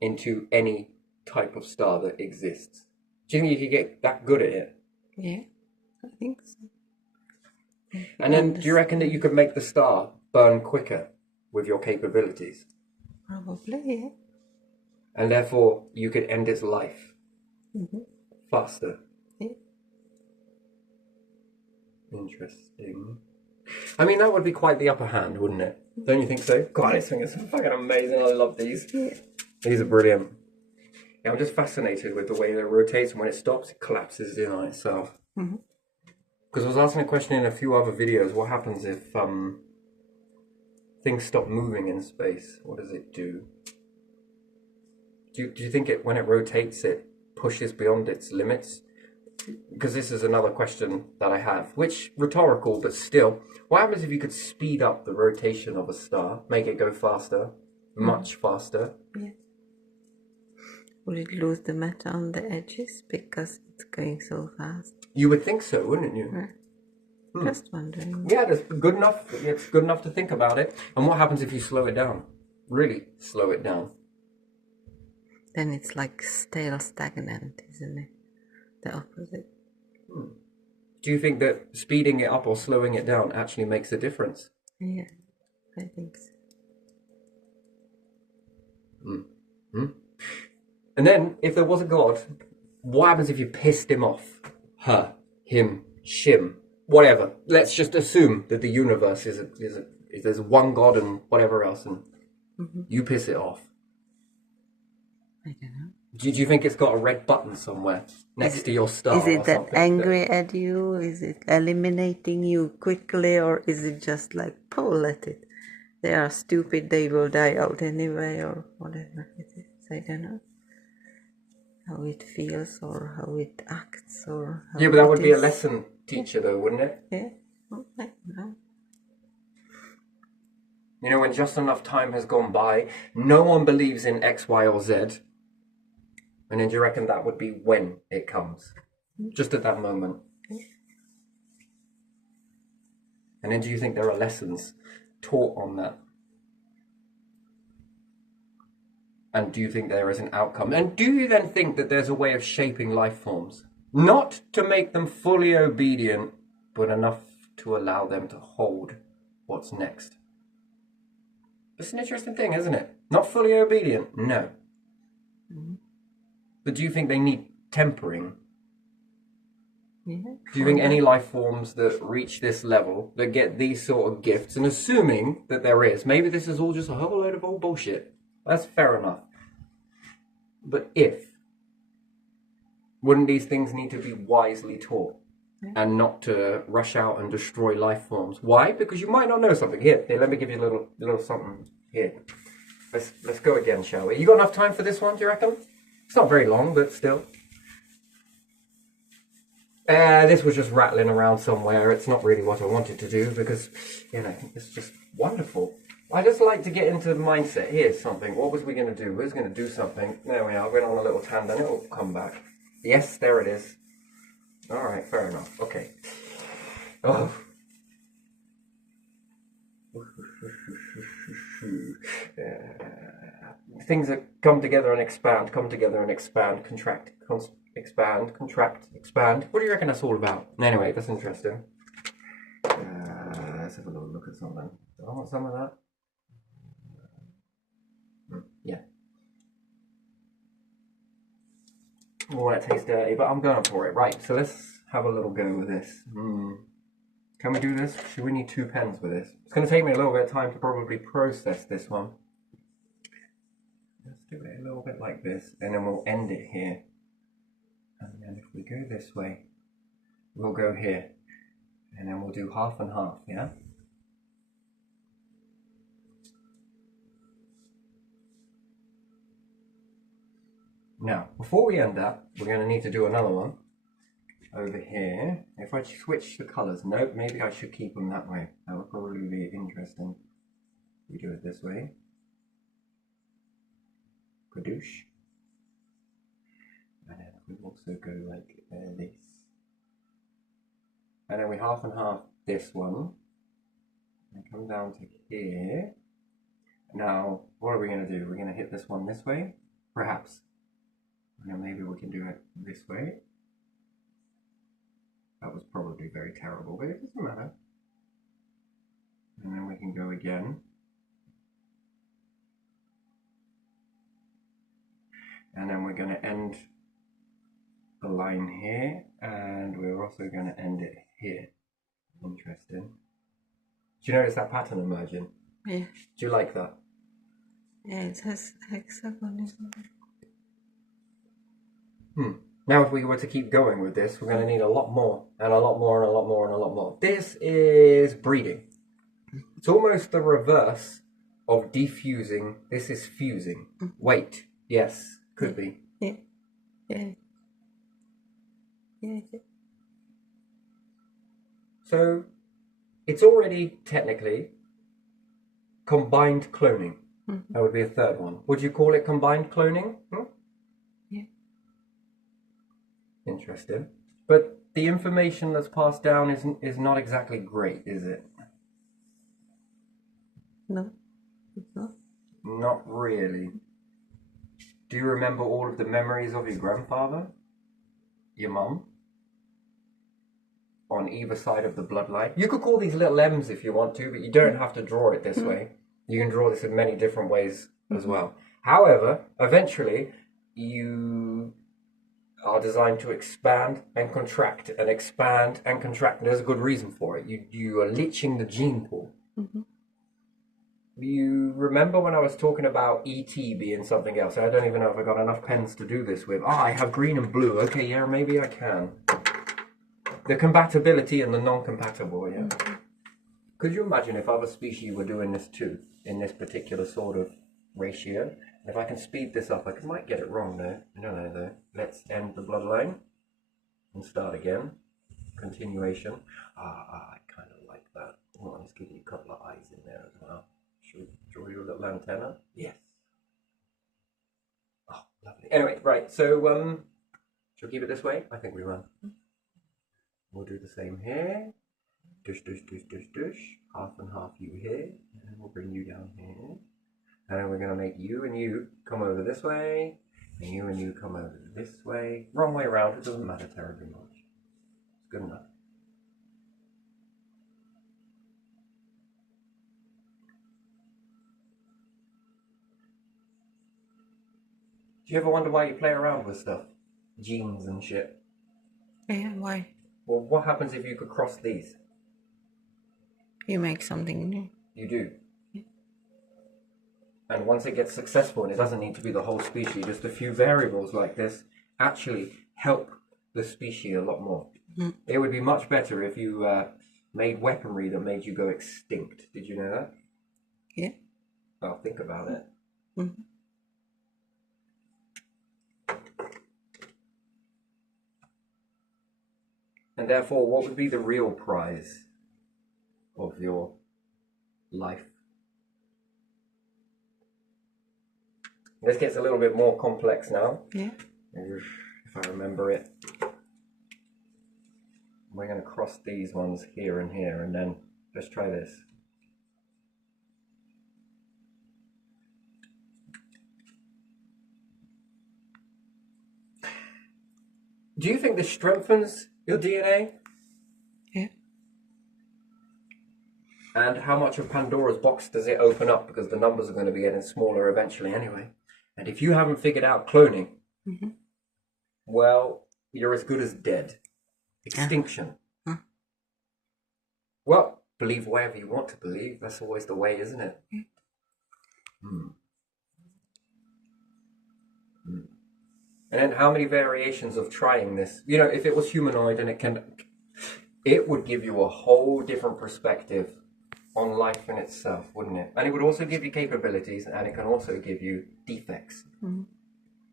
into any type of star that exists? Do you think you could get that good at it? Yeah, I think so. And then do you reckon that you could make the star burn quicker with your capabilities? Probably, yeah. And therefore you could end its life faster? Yeah. Interesting. I mean, that would be quite the upper hand, wouldn't it? Don't you think so? God, this thing is fucking amazing. I love these. Yeah. These are brilliant. Yeah, I'm just fascinated with the way that it rotates, and when it stops, it collapses in on itself. Because I was asking a question in a few other videos, what happens if things stop moving in space? What does it do? Do you think when it rotates, it pushes beyond its limits? Because this is another question that I have, which rhetorical, but still, what happens if you could speed up the rotation of a star, make it go faster, much faster? Yeah. Would it lose the matter on the edges because it's going so fast? You would think so, wouldn't you? Yeah. Just wondering. Yeah, that's good enough. It's good enough to think about it. And what happens if you slow it down? Really slow it down? Then it's like stale, stagnant, isn't it? The opposite. Do you think that speeding it up or slowing it down actually makes a difference? Yeah, I think so. And then, if there was a god, what happens if you pissed him off? Her, him, shim, whatever. Let's just assume that the universe is there's one god and whatever else, and you piss it off. I don't know. Do you think it's got a red button somewhere next to your star? Is it or that something? angry at you? Is it eliminating you quickly, or is it just like, oh, let it? They are stupid, they will die out anyway, or whatever it is. I don't know how it feels or how it acts or how Yeah, but that it would be a is. lesson teacher, though, wouldn't it? Yeah, well, I don't know. You know, when just enough time has gone by, no one believes in X, Y, or Z. And then do you reckon that would be when it comes? Just at that moment. And then do you think there are lessons taught on that? And do you think there is an outcome? And do you then think that there's a way of shaping life forms? Not to make them fully obedient, but enough to allow them to hold what's next. It's an interesting thing, isn't it? Not fully obedient, no. But do you think they need tempering? Yeah, Do you think any life forms that reach this level, that get these sort of gifts, and assuming that there is, maybe this is all just a whole load of old bullshit. That's fair enough. But wouldn't these things need to be wisely taught? And not to rush out and destroy life forms. Why? Because you might not know something. Here, let me give you a little something here. Let's go again, shall we? You got enough time for this one, do you reckon? It's not very long, but still. This was just rattling around somewhere. It's not really what I wanted to do because, it's just wonderful. I just like to get into the mindset. Here's something. What was we going to do? We was going to do something. There we are. Went on a little tangent. It'll come back. Yes, there it is. All right, fair enough. Okay. Oh. Things that come together and expand, contract, expand, contract, expand. What do you reckon that's all about? Anyway, that's interesting. Let's have a little look at something. Do I want some of that? Yeah. Oh, that tastes dirty, but I'm going for it. Right, so let's have a little go with this. Can we do this? Should we need 2 pens with this? It's going to take me a little bit of time to probably process this one. Let's do it a little bit like this, and then we'll end it here. And then if we go this way, we'll go here. And then we'll do half and half, yeah? Now, before we end that, we're going to need to do another one. over here. If I switch the colors, nope, maybe I should keep them that way. That would probably be interesting. We do it this way. Kadoosh. And then we also go like this. And then we half and half this one. And come down to here. Now, what are we going to do? We're going to hit this one this way, perhaps. And then maybe we can do it this way. That was probably very terrible, but it doesn't matter. And then we can go again. And then we're going to end the line here, and we're also going to end it here. Interesting. Do you notice that pattern emerging? Yeah. Do you like that? Yeah, it has hexagonism. Now, if we were to keep going with this, we're going to need a lot more, and a lot more, and a lot more, and a lot more. This is breeding. It's almost the reverse of defusing. This is fusing. Wait, yes, could be. Yeah. Yeah. Yeah. So, it's already technically combined cloning. That would be a third one. Would you call it combined cloning? Yeah. Interesting. But the information that's passed down is not exactly great, is it? No, it's not. Not really. Do you remember all of the memories of your grandfather? Your mum? On either side of the bloodline? You could call these little M's if you want to, but you don't have to draw it this way. You can draw this in many different ways as well. However, eventually, you are designed to expand and contract and expand and contract. And there's a good reason for it. You are leaching the gene pool. You remember when I was talking about ET being something else? I don't even know if I got enough pens to do this with. I have green and blue. Okay, yeah, maybe I can. The compatibility and the non-compatible, yeah. Could you imagine if other species were doing this too, in this particular sort of ratio? If I can speed this up, I might get it wrong though. No, though. Let's end the bloodline and start again. Continuation. I kind of like that. Well, let's give you a couple of eyes in there as well. Should we draw you a little antenna? Yes. Oh, lovely. Anyway, right, so, should we keep it this way? I think we will. We'll do the same here. Dush, dush, dush, dush, dush. Half and half you here. And then we'll bring you down here. And then we're going to make you and you come over this way. And you come over this way. Wrong way around. It doesn't matter terribly much. It's good enough. Do you ever wonder why you play around with stuff? Genes and shit. Yeah, why? Well, what happens if you could cross these? You make something new. You do. And once it gets successful, and it doesn't need to be the whole species, just a few variables like this actually help the species a lot more. It would be much better if you made weaponry that made you go extinct. Did you know that? Yeah. Well, think about it. And therefore, what would be the real prize of your life? This gets a little bit more complex now. Yeah. If I remember it. We're going to cross these ones here and here, and then let's try this. Do you think this strengthens your DNA? Yeah. And how much of Pandora's box does it open up? Because the numbers are going to be getting smaller eventually anyway. And if you haven't figured out cloning, well, you're as good as dead. Extinction. Well, believe whatever you want to believe. That's always the way, isn't it? And then how many variations of trying this? You know, if it was humanoid and it would give you a whole different perspective on life in itself, wouldn't it? And it would also give you capabilities, and it can also give you defects.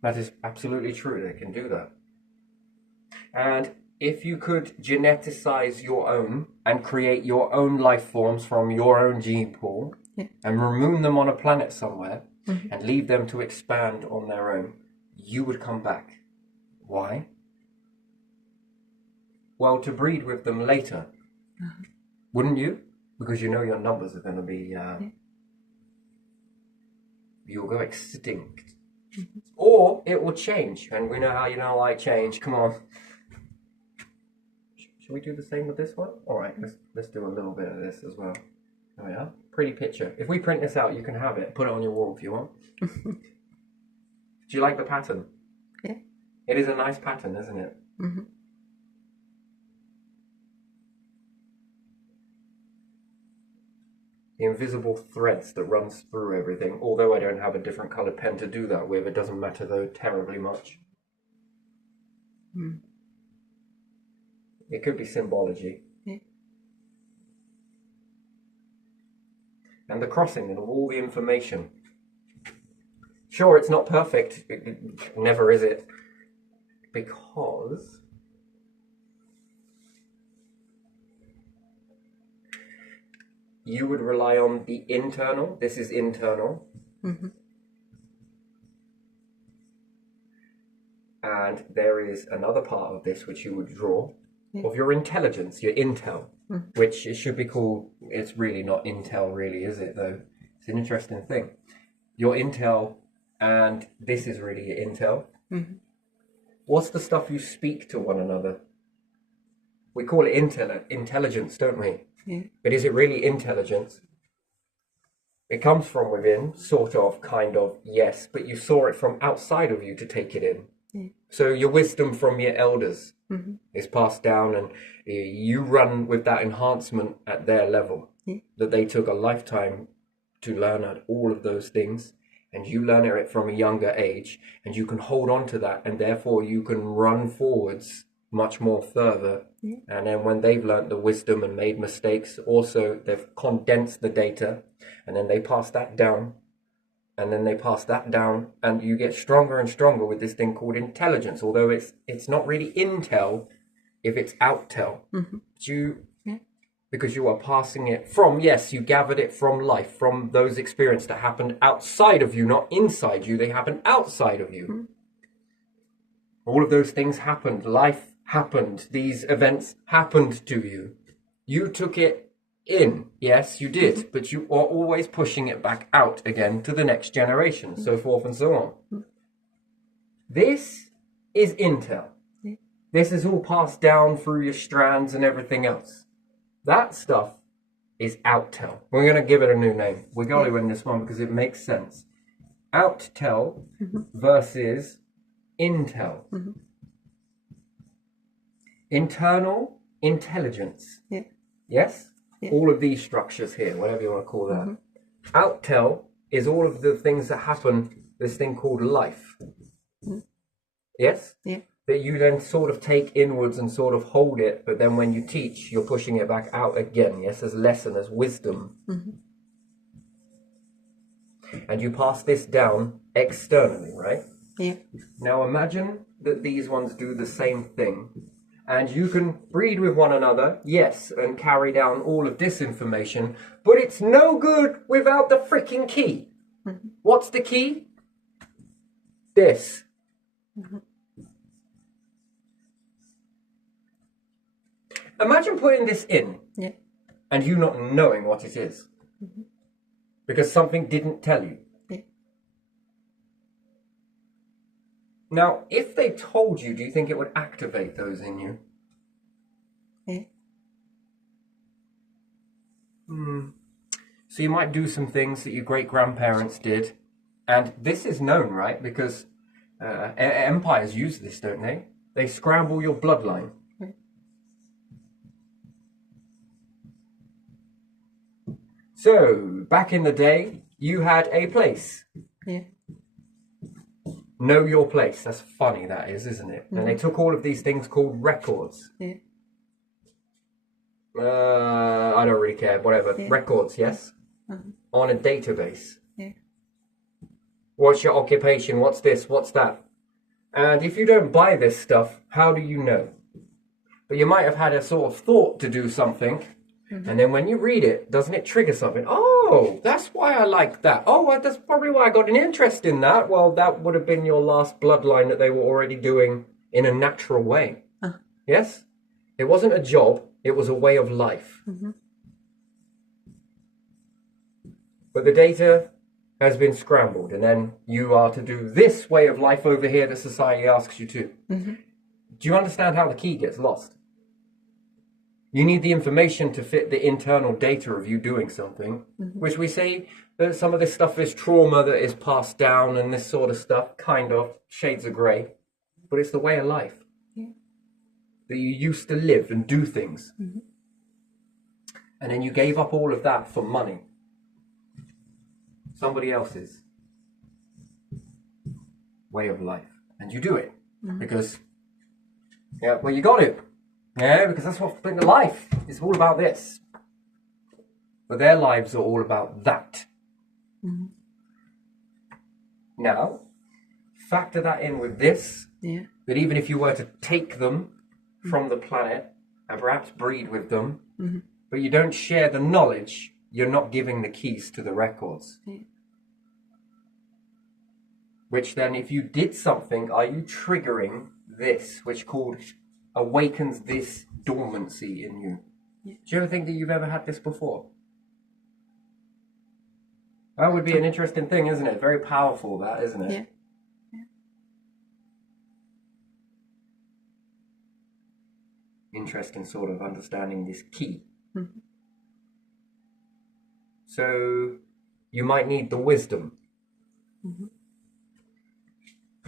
That is absolutely true. They can do that. And if you could geneticize your own and create your own life forms from your own gene pool and maroon them on a planet somewhere and leave them to expand on their own, you would come back. Why? Well, to breed with them later. Wouldn't you? Because you know your numbers are going to be... you'll go extinct. Or it will change. And we know how you don't like change. Come on. Should we do the same with this one? All right, let's do a little bit of this as well. Oh yeah, pretty picture. If we print this out, you can have it. Put it on your wall if you want. Do you like the pattern? Yeah. It is a nice pattern, isn't it? Mm-hmm. The invisible threads that runs through everything. Although I don't have a different coloured pen to do that with, it doesn't matter though terribly much. It could be symbology. Yeah. And the crossing of all the information. Sure, it's not perfect. It never is it. Because you would rely on the internal. This is internal. And there is another part of this which you would draw of your intelligence, your intel, which it should be called. It's really not intel, really, is it, though? It's an interesting thing. Your intel, and this is really your intel. What's the stuff you speak to one another? We call it intelligence, don't we? Yeah. But is it really intelligence? It comes from within, sort of, kind of, yes, but you saw it from outside of you to take it in. Yeah. So your wisdom from your elders is passed down, and you run with that enhancement at their level. That they took a lifetime to learn at all of those things, and you learn it from a younger age, and you can hold on to that, and therefore you can run forwards much more further. And then when they've learned the wisdom and made mistakes, also they've condensed the data, and then they pass that down, and then they pass that down, and you get stronger and stronger with this thing called intelligence, although it's not really intel if it's outtel. Because you are passing it from, yes, you gathered it from life, from those experiences that happened outside of you, not inside you, they happened outside of you. All of those things happened, life happened, these events happened to you. You took it in, yes, you did, but you are always pushing it back out again to the next generation, so forth and so on. This is intel. This is all passed down through your strands and everything else. That stuff is outtel. We're going to give it a new name. We got to win this one because it makes sense. Outtel versus intel. Internal intelligence. Yes? All of these structures here, whatever you want to call that. Outtel is all of the things that happen, this thing called life. Yes? Yeah. That you then sort of take inwards and sort of hold it, but then when you teach, you're pushing it back out again, yes, as lesson, as wisdom. And you pass this down externally, right? Yeah. Now imagine that these ones do the same thing, and you can breed with one another, yes, and carry down all of this information, but it's no good without the freaking key. What's the key? This. Imagine putting this in and you not knowing what it is because something didn't tell you. Now, if they told you, do you think it would activate those in you? So you might do some things that your great-grandparents did. And this is known, right? Because empires use this, don't they? They scramble your bloodline. So, back in the day, you had a place. Know your place. That's funny, that is, isn't it? And they took all of these things called records. I don't really care, whatever. Records, yes? On a database. What's your occupation? What's this? What's that? And if you don't buy this stuff, how do you know? But you might have had a sort of thought to do something, and then when you read it, doesn't it trigger something? Oh, that's why I like that. Oh, well, that's probably why I got an interest in that. Well, that would have been your last bloodline that they were already doing in a natural way. Yes? It wasn't a job, it was a way of life. But the data has been scrambled, and then you are to do this way of life over here that society asks you to. Do you understand how the key gets lost? You need the information to fit the internal data of you doing something, which we say that some of this stuff is trauma that is passed down and this sort of stuff, kind of, shades of grey. But it's the way of life that you used to live and do things. And then you gave up all of that for money. Somebody else's way of life. And you do it because, yeah, well, you got to. Yeah, because that's what's been life. It's all about this. But their lives are all about that. Now, factor that in with this. Yeah. That even if you were to take them from the planet and perhaps breed with them, but you don't share the knowledge, you're not giving the keys to the records. Which then, if you did something, are you triggering this, which awakens this dormancy in you? Do you ever think that you've ever had this before? That would be an interesting thing, isn't it? Very powerful, that, isn't it? Yeah. Interesting sort of understanding this key. So you might need the wisdom. And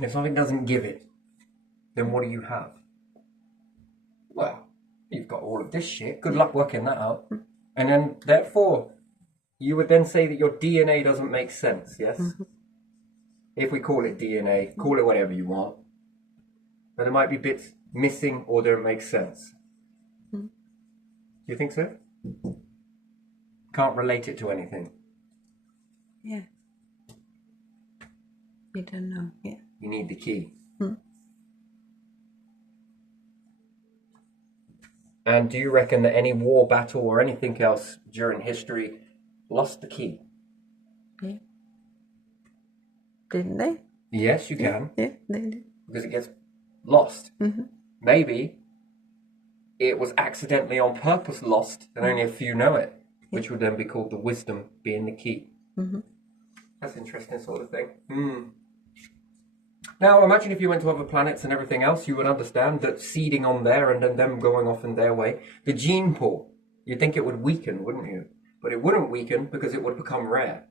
if something doesn't give it, then what do you have? Well, you've got all of this shit. Good luck working that out. And then, therefore, you would then say that your DNA doesn't make sense, yes? If we call it DNA, call it whatever you want. But there might be bits missing or don't make sense. Do you think so? Can't relate it to anything. Yeah. You don't know. Yeah. You need the key. And do you reckon that any war battle or anything else during history lost the key? Yeah. Didn't they? Yes, you can. Yeah, they did. Because it gets lost. Maybe it was accidentally on purpose lost and only a few know it, which would then be called the wisdom being the key. That's an interesting sort of thing. Now, imagine if you went to other planets and everything else, you would understand that seeding on there and then them going off in their way, the gene pool, you'd think it would weaken, wouldn't you? But it wouldn't weaken because it would become rare.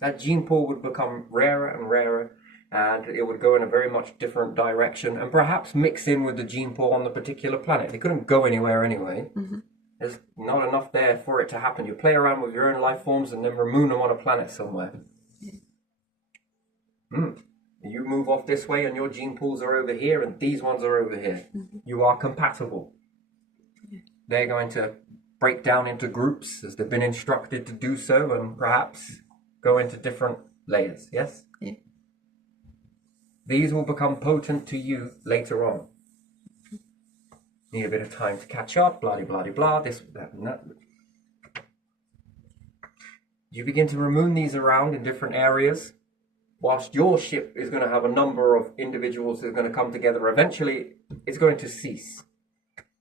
That gene pool would become rarer and rarer, and it would go in a very much different direction and perhaps mix in with the gene pool on the particular planet. It couldn't go anywhere anyway. There's not enough there for it to happen. You play around with your own life forms and then remove them on a planet somewhere. You move off this way and your gene pools are over here and these ones are over here. You are compatible. They're going to break down into groups as they've been instructed to do so and perhaps go into different layers, yes? Yeah. These will become potent to you later on. Need a bit of time to catch up, blah, blah, blah, blah, this, that, and that. You begin to remove these around in different areas, whilst your ship is going to have a number of individuals that are going to come together. Eventually, it's going to cease.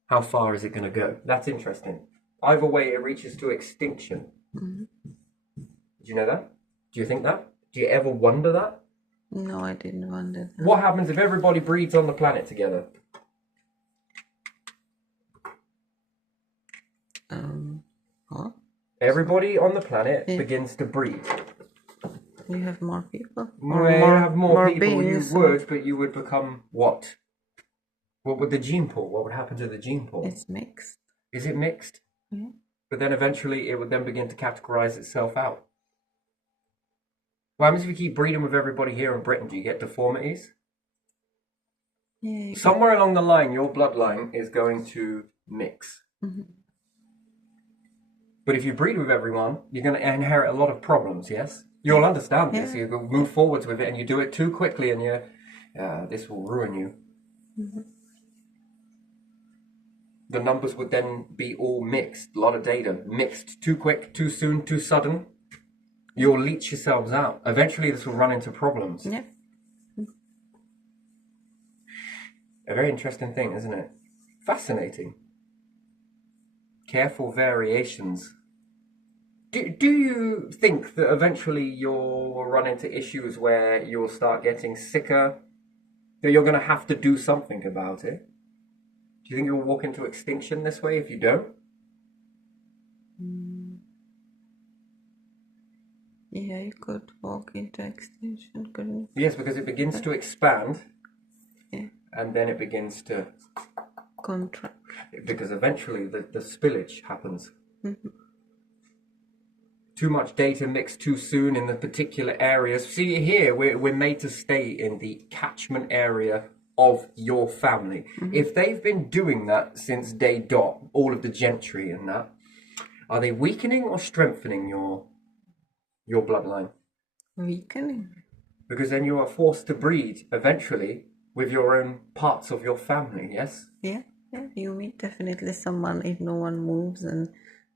How far is it going to go? That's interesting. Either way, it reaches to extinction. Do you know that? Do you think that? Do you ever wonder that? No, I didn't wonder that. What happens if everybody breeds on the planet together? What? Everybody on the planet begins to breed. You have more people? Or have more people, beings, you would, but you would become what? What would the gene pool? What would happen to the gene pool? It's mixed. Is it mixed? Yeah. But then eventually it would then begin to categorize itself out. What happens if you keep breeding with everybody here in Britain? Do you get deformities? Yeah. Somewhere along the line, your bloodline is going to mix. But if you breed with everyone, you're going to inherit a lot of problems, yes? You'll understand this. You go move forwards with it and you do it too quickly and this will ruin you. the numbers would then be all mixed. A lot of data mixed too quick, too soon, too sudden. You'll leach yourselves out. Eventually, this will run into problems. Yeah. A very interesting thing, isn't it? Fascinating. Careful variations. Do you think that eventually you'll run into issues where you'll start getting sicker? That you're going to have to do something about it? Do you think you'll walk into extinction this way if you don't? Yeah, you could walk into extinction, couldn't you? Yes, because it begins to expand. Yeah. And then it begins to contract. Because eventually the spillage happens. Mm-hmm. Too much data mixed too soon in the particular areas. See here, we're made to stay in the catchment area of your family. Mm-hmm. If they've been doing that since day dot, all of the gentry and that, are they weakening or strengthening your bloodline? Weakening. Because then you are forced to breed eventually with your own parts of your family, yes? Yeah, you meet definitely someone if no one moves, and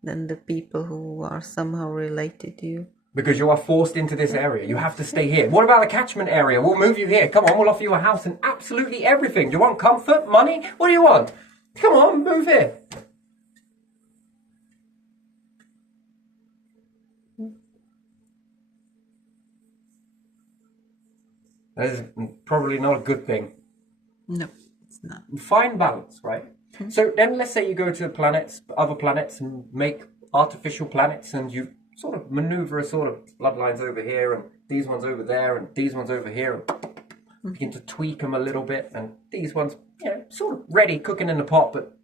then the people who are somehow related to you. Because you are forced into this area. You have to stay here. What about the catchment area? We'll move you here. Come on, we'll offer you a house and absolutely everything. Do you want comfort, money? What do you want? Come on, move here. That is probably not a good thing. No, it's not. Find balance, right? Mm-hmm. So then let's say you go to planets, other planets, and make artificial planets, and you sort of maneuver a sort of bloodlines over here, and these ones over there, and these ones over here, and begin to tweak them a little bit, and these ones, sort of ready, cooking in the pot, but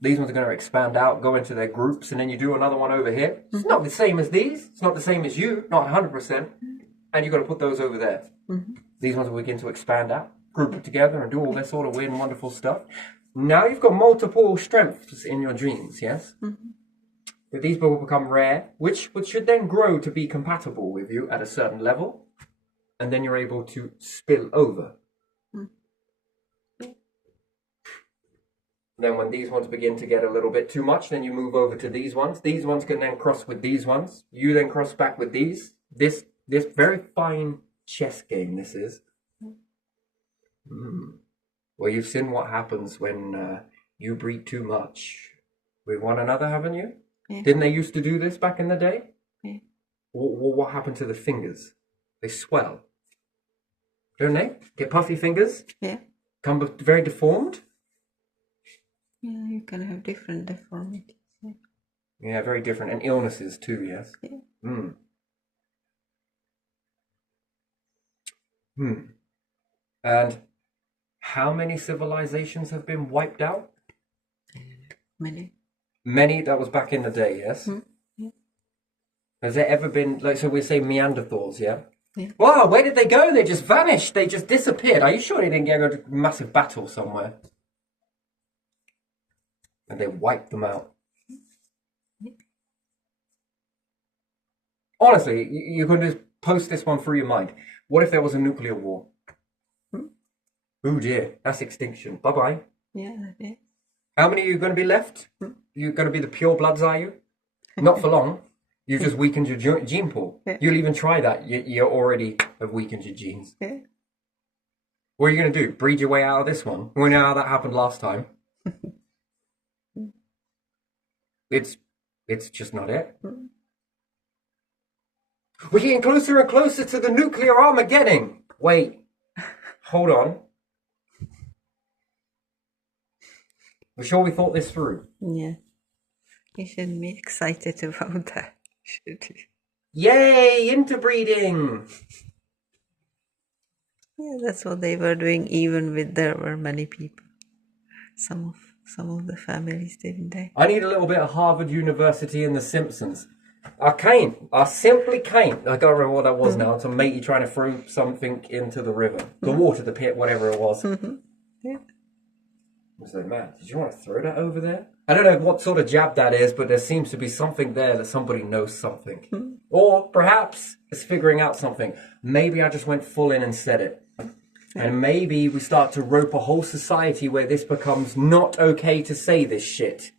these ones are going to expand out, go into their groups, and then you do another one over here. It's not the same as these. It's not the same as you, not 100%. And you've got to put those over there. Mm-hmm. These ones will begin to expand out, group it together, and do all this sort of weird and wonderful stuff. Now you've got multiple strengths in your genes, yes? Mm-hmm. But these will become rare, which should then grow to be compatible with you at a certain level. And then you're able to spill over. Mm-hmm. Then when these ones begin to get a little bit too much, then you move over to these ones. These ones can then cross with these ones. You then cross back with these. This very fine chess game this is. Well, you've seen what happens when you breed too much with one another, haven't you? Yeah. Didn't they used to do this back in the day? Yeah. What happened to the fingers? They swell. Don't they? Get puffy fingers? Yeah. Come very deformed? Yeah, you can have different deformities. Yeah, very different. And illnesses too, yes? Yeah. And how many civilizations have been wiped out? Many, that was back in the day, yes? Yeah. Has there ever been, so we say Neanderthals, yeah? Yeah. Wow, where did they go? They just vanished. They just disappeared. Are you sure they didn't go to a massive battle somewhere? And they wiped them out. Honestly, you could just post this one through your mind. What if there was a nuclear war? Oh dear, that's extinction. Bye-bye. Yeah. How many are you going to be left? You're going to be the pure bloods, are you? Not for long. You've just weakened your gene pool. Yeah. You'll even try that. You already have weakened your genes. Yeah. What are you going to do? Breed your way out of this one? We know how that happened last time. It's just not it. We're getting closer and closer to the nuclear Armageddon. Wait, hold on. We're sure we thought this through? Yeah. You shouldn't be excited about that, should you? Yay, interbreeding! Yeah, that's what they were doing, even with there were many people. Some of the families, didn't they? I need a little bit of Harvard University and The Simpsons. I simply can't. I can't remember what that was now. It's a matey trying to throw something into the river. The water, the pit, whatever it was. Yeah. I was like, man, did you want to throw that over there? I don't know what sort of jab that is, but there seems to be something there that somebody knows something. Or perhaps it's figuring out something. Maybe I just went full in and said it. And maybe we start to rope a whole society where this becomes not okay to say this shit.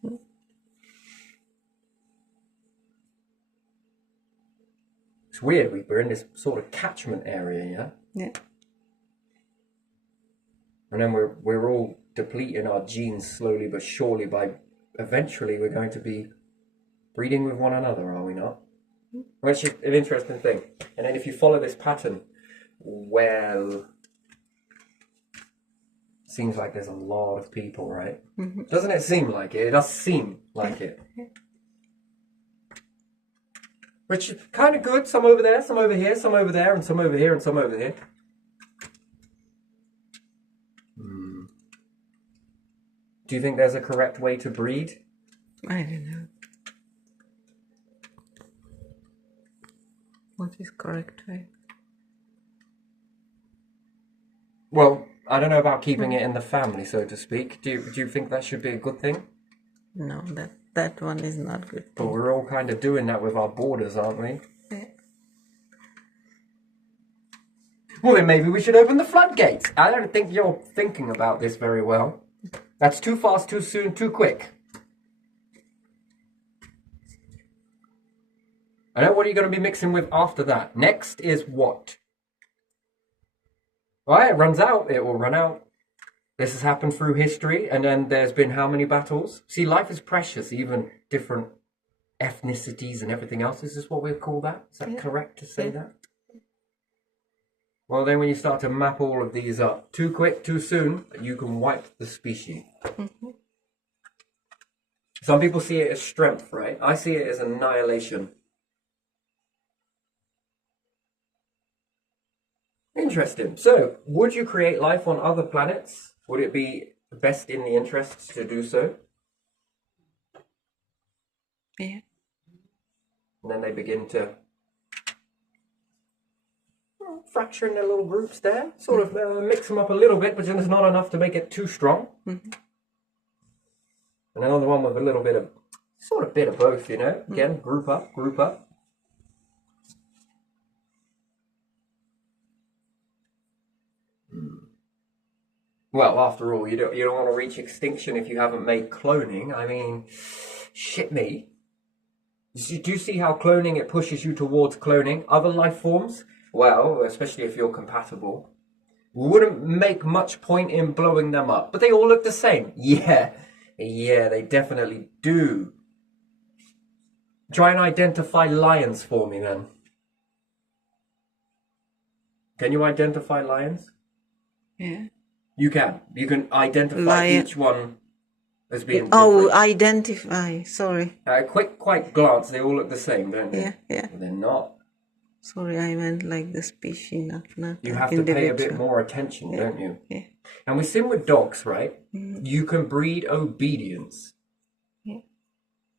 It's weird, we're in this sort of catchment area, yeah? Yeah. And then we're all depleting our genes slowly but surely by eventually we're going to be breeding with one another, are we not? Which is an interesting thing. And then if you follow this pattern, well, seems like there's a lot of people, right? Mm-hmm. Doesn't it seem like it? It does seem like it. Which is kind of good. Some over there, some over here, some over there, and some over here, and some over here. Do you think there's a correct way to breed? I don't know. What is correct way? Well, I don't know about keeping it in the family, so to speak. Do you think that should be a good thing? No, that one is not good. But we're all kind of doing that with our borders, aren't we? Yeah. Well, then maybe we should open the floodgates. I don't think you're thinking about this very well. That's too fast, too soon, too quick. I know what are you going to be mixing with after that. Next is what? Well, it runs out. It will run out. This has happened through history, and then there's been how many battles? See, life is precious, even different ethnicities and everything else. Is this what we call that? Is that correct to say that? Well, then when you start to map all of these up, too quick, too soon, you can wipe the species. Mm-hmm. Some people see it as strength, right? I see it as annihilation. Interesting. So, would you create life on other planets? Would it be best in the interests to do so? Yeah. And then they begin to fracture in their little groups there, sort of mix them up a little bit, but then it's not enough to make it too strong. Mm-hmm. And another one with a little bit of, sort of bit of both, you know. Again, group up, group up. Well, after all, you don't want to reach extinction if you haven't made cloning. I mean, shit me. Do you see how cloning, it pushes you towards cloning other life forms? Well, especially if you're compatible, wouldn't make much point in blowing them up. But they all look the same. Yeah, they definitely do. Try and identify lions for me then. Can you identify lions? Yeah. You can. You can identify each one as being different. Oh, identify. Sorry. Quick glance, they all look the same, don't they? Yeah. But they're not. Sorry, I meant like the species, not you have to pay a bit more attention, don't you? Yeah. And with sim with dogs, right? You can breed obedience. Yeah.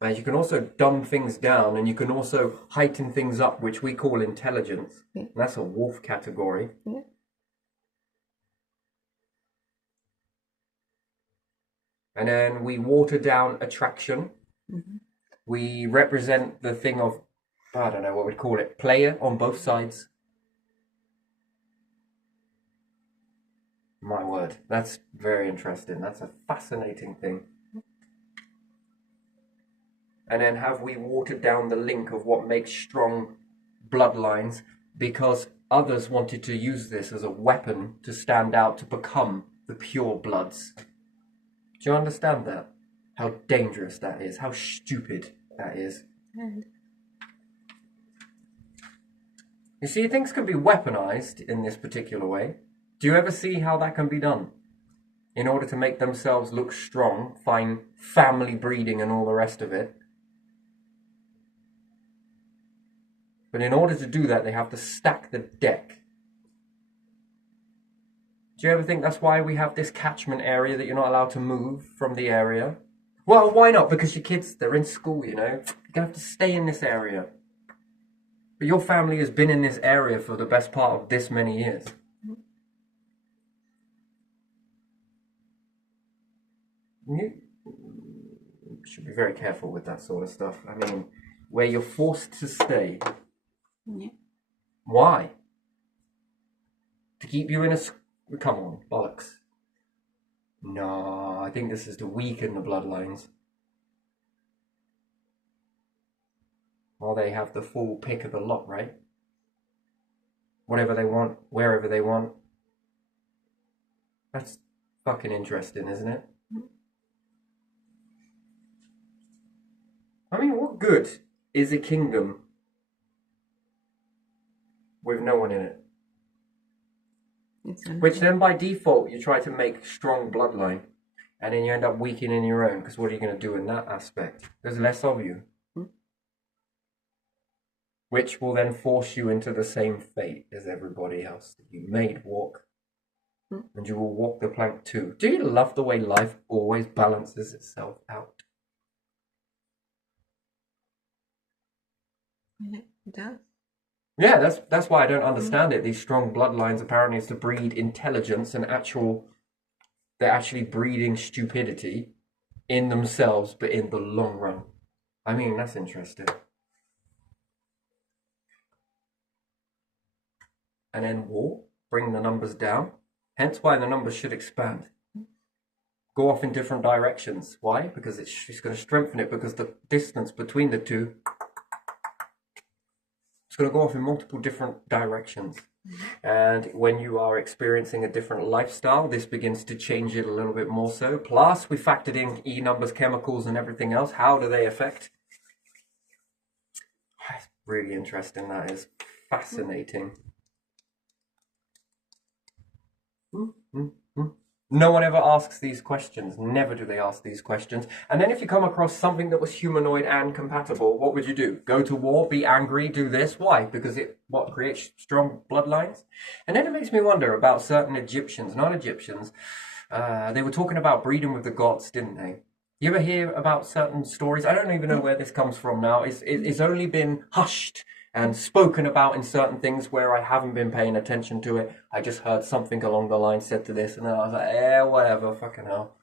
And you can also dumb things down, and you can also heighten things up, which we call intelligence. Yeah. And that's a wolf category. Yeah. And then we water down attraction. Mm-hmm. We represent the thing of, I don't know what we'd call it, player on both sides. My word, that's very interesting. That's a fascinating thing. And then have we watered down the link of what makes strong bloodlines because others wanted to use this as a weapon to stand out, to become the pure bloods. Do you understand that? How dangerous that is, how stupid that is. You see, things can be weaponized in this particular way. Do you ever see how that can be done? In order to make themselves look strong, find family breeding and all the rest of it. But in order to do that, they have to stack the deck. Do you ever think that's why we have this catchment area that you're not allowed to move from the area? Well, why not? Because your kids, they're in school, you know. You're going to have to stay in this area. But your family has been in this area for the best part of this many years. You should be very careful with that sort of stuff. I mean, where you're forced to stay. Yeah. Why? To keep you in a Come on, bollocks. No, I think this is to weaken the bloodlines. Well, they have the full pick of the lot, right? Whatever they want, wherever they want. That's fucking interesting, isn't it? I mean, what good is a kingdom with no one in it? Which then by default you try to make strong bloodline, and then you end up weakening your own, because what are you going to do in that aspect? There's less of you. Which will then force you into the same fate as everybody else that you made walk. And you will walk the plank too. Do you love the way life always balances itself out? Yeah, it does. Yeah, that's why I don't understand it. These strong bloodlines apparently is to breed intelligence and they're actually breeding stupidity in themselves, but in the long run. I mean, that's interesting. And then war, bring the numbers down. Hence why the numbers should expand. Go off in different directions. Why? Because it's going to strengthen it, because the distance between the two, it's going to go off in multiple different directions. And when you are experiencing a different lifestyle, this begins to change it a little bit more so. Plus, we factored in E numbers, chemicals, and everything else. How do they affect? It's really interesting. That is fascinating. No one ever asks these questions. Never do they ask these questions. And then if you come across something that was humanoid and compatible, what would you do? Go to war, be angry, do this? Why? Because it creates strong bloodlines? And then it makes me wonder about certain Egyptians, not Egyptians. They were talking about breeding with the gods, didn't they? You ever hear about certain stories? I don't even know where this comes from now. It's only been hushed and spoken about in certain things where I haven't been paying attention to it. I just heard something along the line said to this, and then I was like, whatever, fucking hell.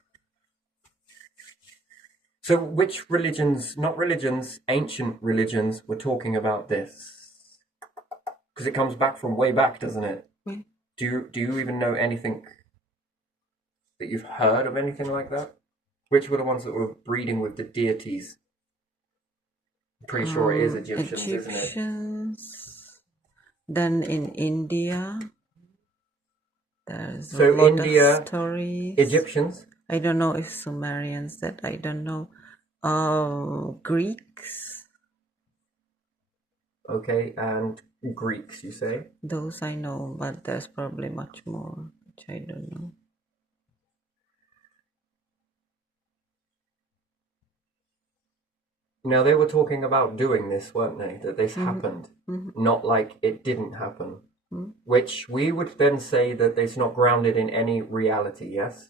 So which religions, not religions, ancient religions, were talking about this? Because it comes back from way back, doesn't it? Do you even know anything that you've heard of anything like that? Which were the ones that were breeding with the deities? I'm pretty sure it is Egyptians, isn't it? Then in India, there's a lot of stories. Egyptians? I don't know if Sumerians, that I don't know. Greeks. Okay, and Greeks, you say? Those I know, but there's probably much more, which I don't know. Now, they were talking about doing this, weren't they? That this happened, not like it didn't happen. Which we would then say that it's not grounded in any reality, yes?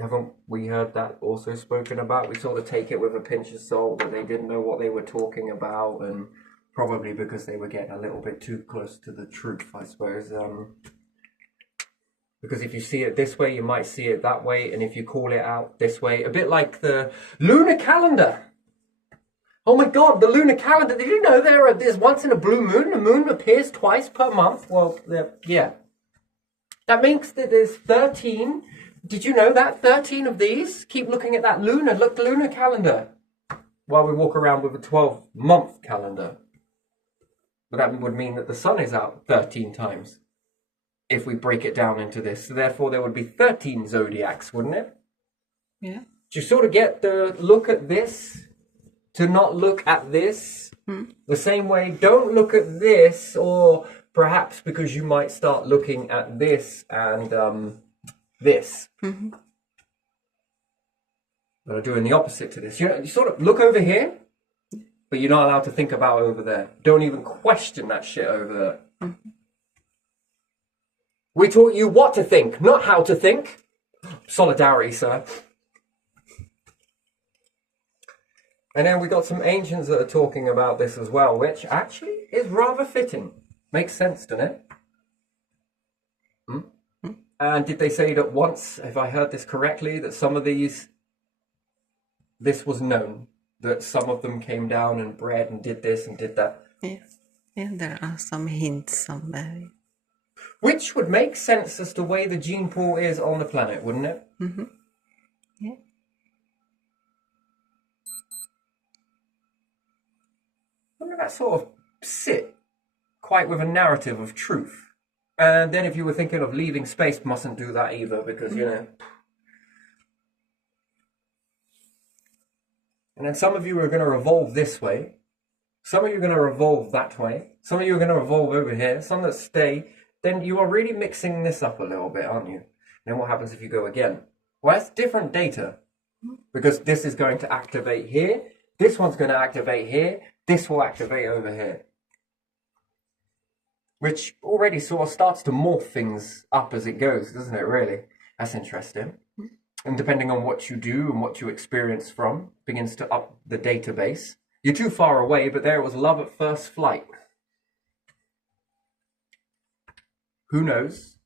Haven't we heard that also spoken about? We sort of take it with a pinch of salt, that they didn't know what they were talking about, and probably because they were getting a little bit too close to the truth, I suppose. Because if you see it this way, you might see it that way. And if you call it out this way, a bit like the lunar calendar. Oh my God, the lunar calendar. Did you know there's once in a blue moon, the moon appears twice per month? Well, yeah. That means that there's 13. Did you know that? 13 of these? Keep looking at that lunar calendar. While we walk around with a 12-month calendar. But that would mean that the sun is out 13 times. If we break it down into this. So therefore there would be 13 zodiacs, wouldn't it? Yeah. Do you sort of get the look at this to not look at this? The same way, don't look at this, or perhaps because you might start looking at this and this. But I'm doing the opposite to this. You sort of look over here, but you're not allowed to think about over there. Don't even question that shit over there. We taught you what to think, not how to think. Solidarity, sir. And then we got some ancients that are talking about this as well, which actually is rather fitting. Makes sense, doesn't it? And did they say that once, if I heard this correctly, that some of this was known, that some of them came down and bred and did this and did that? Yeah, there are some hints somewhere. Which would make sense as the way the gene pool is on the planet, wouldn't it? Mm-hmm. Yeah. Wouldn't that sort of sit quite with a narrative of truth? And then if you were thinking of leaving space, mustn't do that either because, you know. And then some of you are going to revolve this way. Some of you are going to revolve that way. Some of you are going to revolve over here. Some that stay. Then you are really mixing this up a little bit, aren't you? And then what happens if you go again? Well, that's different data. Because this is going to activate here. This one's going to activate here. This will activate over here. Which already sort of starts to morph things up as it goes, doesn't it, really? That's interesting. And depending on what you do and what you experience from, begins to up the database. You're too far away, but there it was love at first flight. Who knows?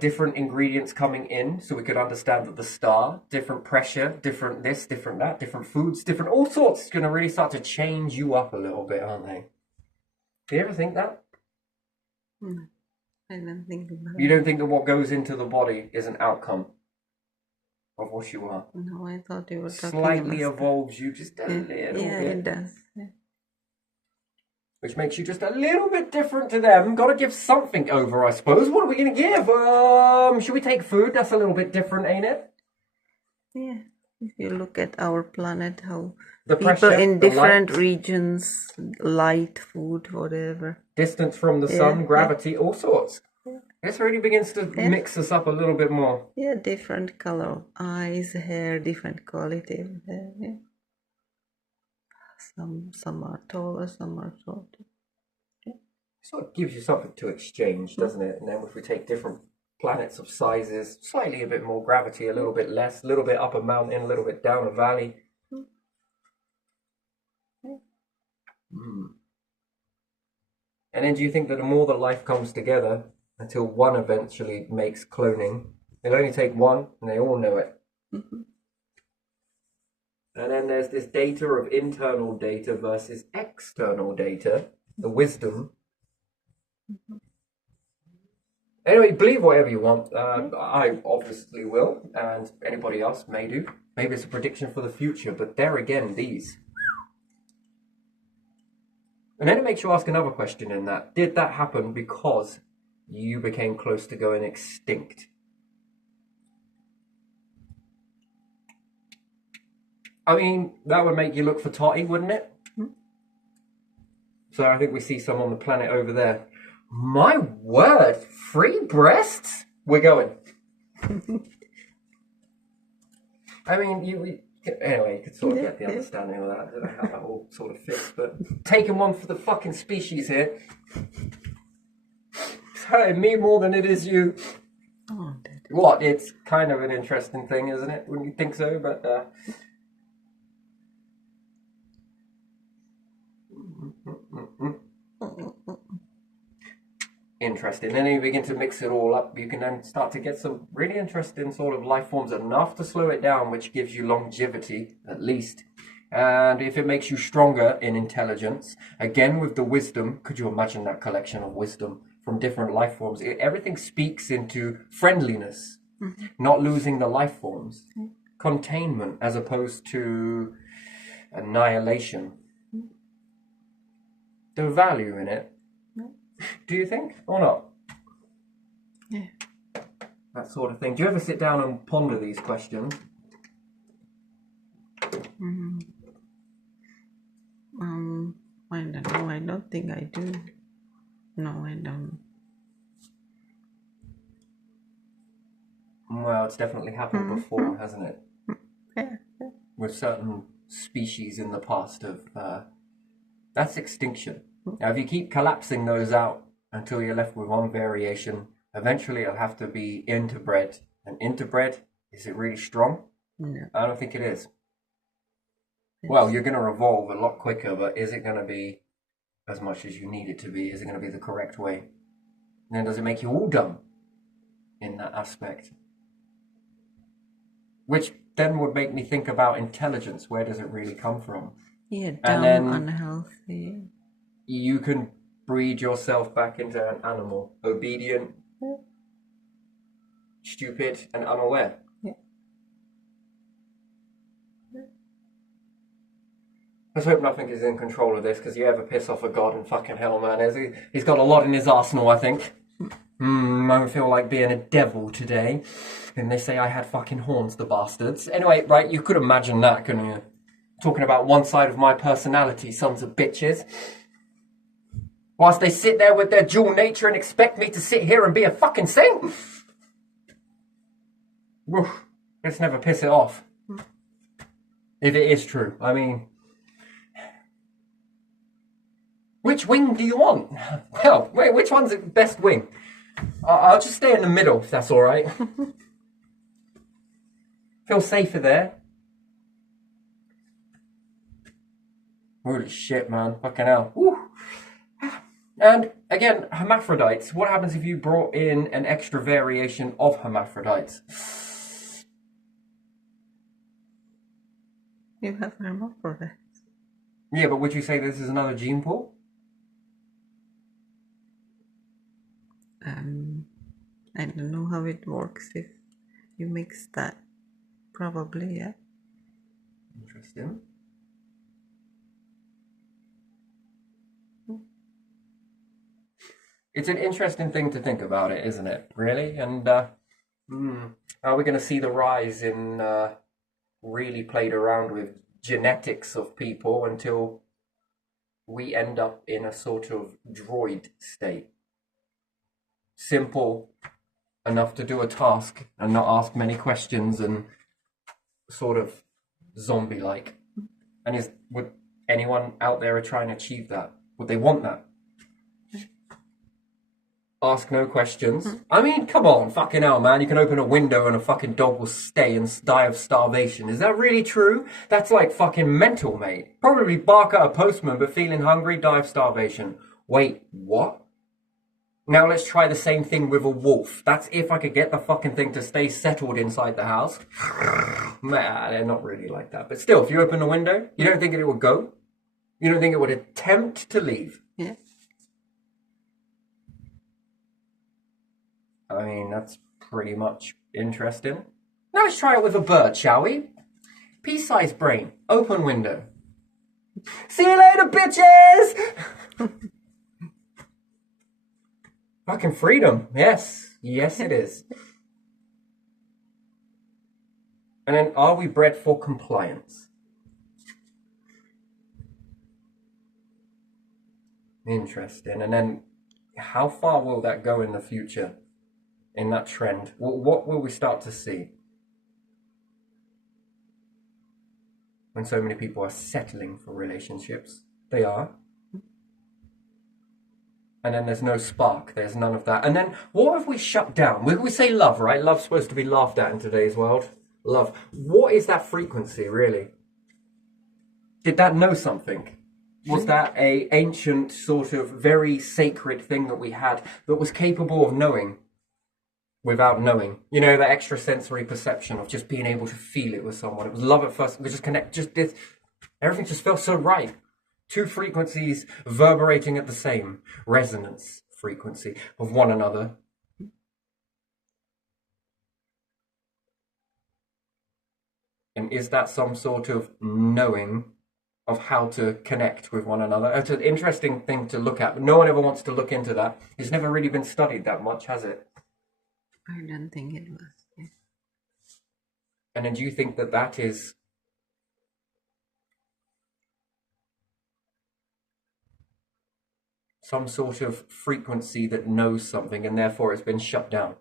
Different ingredients coming in, so we could understand that the star, different pressure, different this, different that, different foods, different all sorts. It's going to really start to change you up a little bit, aren't they? Do you ever think that? No, I don't think about You don't think that what goes into the body is an outcome of what you are? No, I thought you were talking Slightly about evolves you just a little yeah, bit. it does. Yeah. Which makes you just a little bit different to them. Got to give something over, I suppose. What are we going to give? Should we take food? That's a little bit different, ain't it? Yeah. If you look at our planet, how The people pressure, in the different light, regions, light, food, whatever. distance from the Yeah, sun, yeah. gravity, all sorts. This really begins to mix us up a little bit more. Yeah, different color of eyes, hair, different quality of hair. Yeah. Some are taller, some are shorter. Sort of gives you something to exchange, doesn't it? And then if we take different planets of sizes, slightly a bit more gravity, a little bit less, a little bit up a mountain, a little bit down a valley. And then do you think that the more that life comes together, until one eventually makes cloning, it'll only take one and they all know it. And then there's this data of internal data versus external data, the wisdom. Anyway, believe whatever you want. I obviously will, and anybody else may do. Maybe it's a prediction for the future, but there again, these. And then it makes you ask another question in that. Did that happen because you became close to going extinct? I mean, that would make you look for Totty, wouldn't it? So I think we see some on the planet over there. My word, 3 breasts? We're going. I mean, anyway, you could sort of get the understanding of that. I don't know how that all sort of fits, but taking one for the fucking species here. It's hurting me more than it is you. Oh, What? It's kind of an interesting thing, isn't it? Wouldn't you think so? But interesting. Then you begin to mix it all up. You can then start to get some really interesting sort of life forms, enough to slow it down, which gives you longevity at least. And if it makes you stronger in intelligence, again with the wisdom, could you imagine that collection of wisdom from different life forms? Everything speaks into friendliness, not losing the life forms, containment as opposed to annihilation. The value in it. Do you think, or not? Yeah. That sort of thing. Do you ever sit down and ponder these questions? I don't know. I don't think I do. No, I don't. Well, it's definitely happened before, hasn't it? Yeah. With certain species in the past of that's extinction. Now, if you keep collapsing those out until you're left with one variation, eventually it'll have to be interbred. And interbred, is it really strong? No. I don't think it is. Well, you're going to revolve a lot quicker, but is it going to be as much as you need it to be? Is it going to be the correct way? And then does it make you all dumb in that aspect? Which then would make me think about intelligence. Where does it really come from? Yeah, And dumb, then- unhealthy. You can breed yourself back into an animal. Obedient, stupid, and unaware. Yeah. Let's hope nothing is in control of this, because you ever piss off a god and fucking hell, man. He's got a lot in his arsenal, I think. I feel like being a devil today. And they say I had fucking horns, the bastards. Anyway, right, you could imagine that, couldn't you? Talking about one side of my personality, sons of bitches. Whilst they sit there with their dual nature and expect me to sit here and be a fucking saint. Woof. Let's never piss it off. If it is true. I mean, which wing do you want? Well, wait, which one's the best wing? I'll just stay in the middle, if that's alright. Feel safer there. Holy shit, man. Fucking hell. Woo. And again, hermaphrodites. What happens if you brought in an extra variation of hermaphrodites? You have hermaphrodites. Yeah, but would you say this is another gene pool? I don't know how it works if you mix that. Probably, yeah. Interesting. It's an interesting thing to think about it, isn't it? Really? And are we going to see the rise in really played around with genetics of people until we end up in a sort of droid state? Simple enough to do a task and not ask many questions, and sort of zombie-like. And would anyone out there try and achieve that? Would they want that? Ask no questions. I mean, come on, fucking hell, man. You can open a window and a fucking dog will stay and die of starvation. Is that really true? That's like fucking mental, mate. Probably bark at a postman, but feeling hungry, die of starvation. Wait, what? Now let's try the same thing with a wolf. That's if I could get the fucking thing to stay settled inside the house. Man, they're not really like that. But still, if you open the window, you don't think it would go? You don't think it would attempt to leave? Yeah. I mean, that's pretty much interesting. Now let's try it with a bird, shall we? Pea-sized brain, open window. See you later, bitches! Fucking freedom, yes. Yes, it is. And then, are we bred for compliance? Interesting. And then, how far will that go in the future? In that trend, what will we start to see when so many people are settling for relationships? They are. And then there's no spark, there's none of that. And then what have we shut down? We say love, right? Love's supposed to be laughed at in today's world. Love. What is that frequency, really? Did that know something? Was that a ancient sort of very sacred thing that we had that was capable of knowing without knowing? You know, the extrasensory perception of just being able to feel it with someone. It was love at first. We just connect. Just this. Everything just felt so right. Two frequencies vibrating at the same resonance frequency of one another. And is that some sort of knowing of how to connect with one another? It's an interesting thing to look at, but no one ever wants to look into that. It's never really been studied that much, has it? I don't think it was. Yeah. And then do you think that that is some sort of frequency that knows something and therefore it's been shut down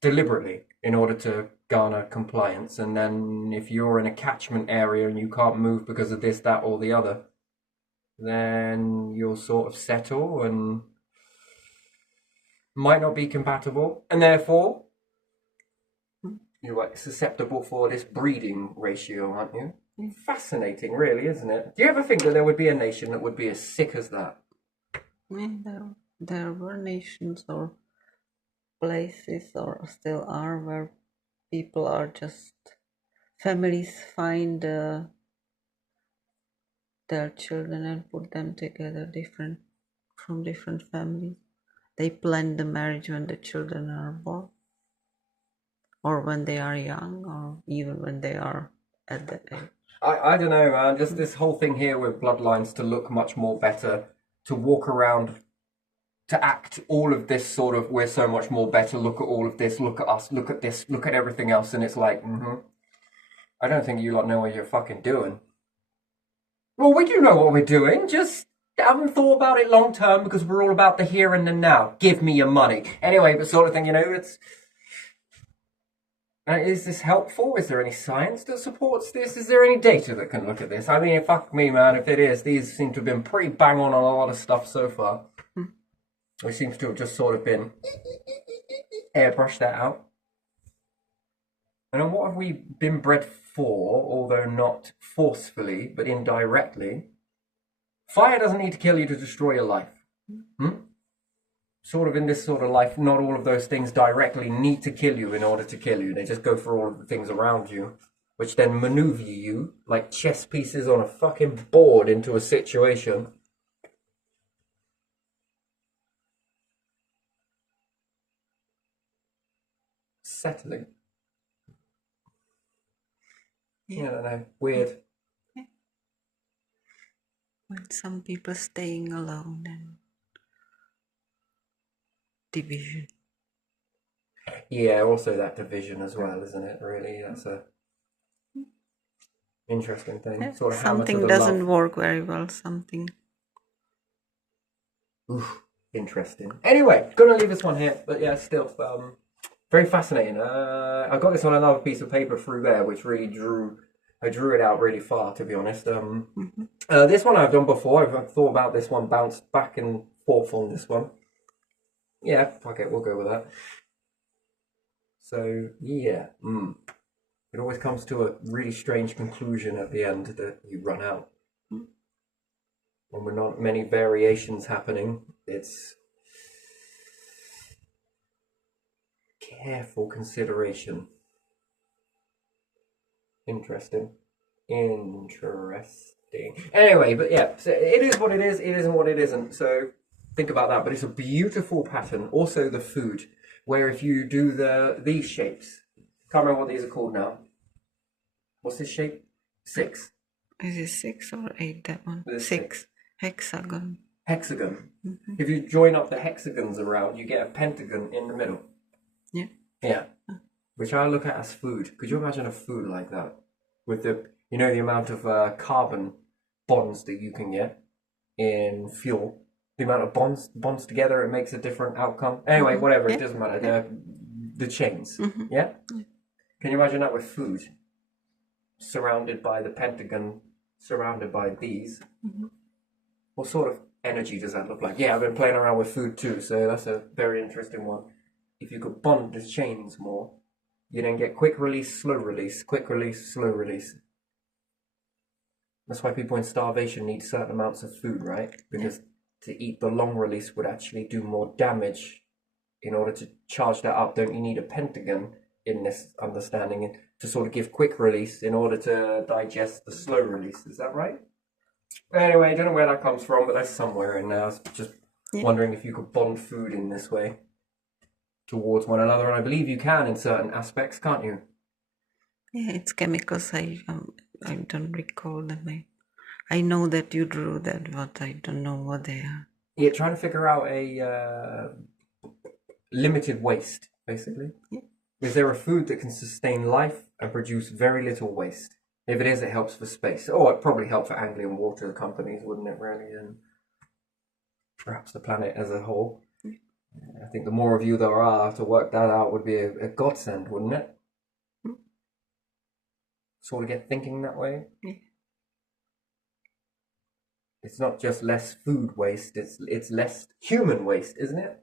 deliberately in order to garner compliance? And then if you're in a catchment area and you can't move because of this, that, or the other, then you'll sort of settle and might not be compatible, and therefore you're like susceptible for this breeding ratio, aren't you? Fascinating, really, isn't it? Do you ever think that there would be a nation that would be as sick as that? Yeah, there were nations or places, or still are, where people are just, families find their children and put them together, different from different families. They plan the marriage when the children are born, or when they are young, or even when they are at the age. I don't know, man. Just this whole thing here with bloodlines to look much more better, to walk around, to act all of this sort of, we're so much more better, look at all of this, look at us, look at this, look at everything else, and it's like, I don't think you lot know what you're fucking doing. Well, we do know what we're doing, just haven't thought about it long term because we're all about the here and the now. Give me your money. Anyway, but sort of thing, it's... is this helpful? Is there any science that supports this? Is there any data that can look at this? I mean, fuck me, man, if it is, these seem to have been pretty bang on a lot of stuff so far. It seems to have just sort of been airbrushed that out. And then what have we been bred for, although not forcefully, but indirectly? Fire doesn't need to kill you to destroy your life. Sort of in this sort of life, not all of those things directly need to kill you in order to kill you. They just go for all of the things around you, which then maneuver you like chess pieces on a fucking board into a situation. Settling. Yeah, I don't know. Weird. When some people staying alone and division. Yeah, also that division as well, isn't it? Really, that's a interesting thing. Sort of something doesn't work very well. Something. Oof, interesting. Anyway, gonna leave this one here, but yeah, still very fascinating. I got this on another piece of paper through there, which really I drew it out really far, to be honest. This one I've done before. I've thought about this one, bounced back and forth on this one. Yeah, fuck it, we'll go with that. So, yeah, it always comes to a really strange conclusion at the end that you run out. When we're not many variations happening, it's careful consideration. Interesting. Anyway, but yeah, so it is what it is, it isn't what it isn't. So think about that. But it's a beautiful pattern. Also the food, where if you do these shapes, can't remember what these are called now. What's this shape? 6. Is it 6 or 8, that one? There's 6. Hexagon. Hexagon. If you join up the hexagons around, you get a pentagon in the middle. Yeah. Yeah. Which I look at as food. Could you imagine a food like that? With the amount of carbon bonds that you can get in fuel. The amount of bonds together, it makes a different outcome. Anyway, whatever, it doesn't matter. The chains. Yeah? Can you imagine that with food? Surrounded by the pentagon, surrounded by these. What sort of energy does that look like? Yeah, I've been playing around with food too, so that's a very interesting one. If you could bond the chains more, you then get quick release, slow release, quick release, slow release. That's why people in starvation need certain amounts of food, right? Because to eat the long release would actually do more damage. In order to charge that up, don't you need a pentagon in this understanding to sort of give quick release in order to digest the slow release? Is that right? Anyway, I don't know where that comes from, but that's somewhere in there. I was just wondering if you could bond food in this way towards one another, and I believe you can in certain aspects, can't you? Yeah, it's chemicals. I don't recall them. I know that you drew that, but I don't know what they are. Yeah, trying to figure out a limited waste, basically. Yeah. Is there a food that can sustain life and produce very little waste? If it is, it helps for space. Oh, it'd probably help for Anglian water companies, wouldn't it, really? And perhaps the planet as a whole. I think the more of you there are to work that out would be a godsend, wouldn't it? Sort of get thinking that way. Yeah. It's not just less food waste, it's less human waste, isn't it?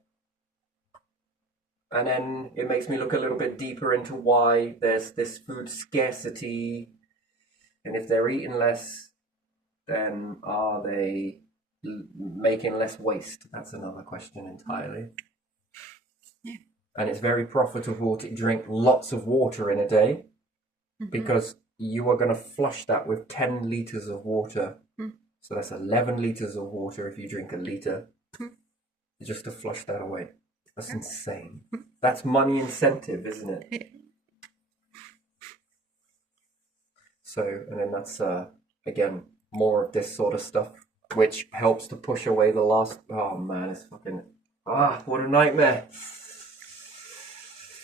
And then it makes me look a little bit deeper into why there's this food scarcity. And if they're eating less, then are they making less waste? That's another question entirely. Yeah. And it's very profitable to drink lots of water in a day because you are going to flush that with 10 litres of water. So that's 11 litres of water if you drink a litre. just to flush that away. That's insane. That's money incentive, isn't it? Yeah. So, and then that's, again, more of this sort of stuff, which helps to push away the last, oh man, it's fucking, what a nightmare.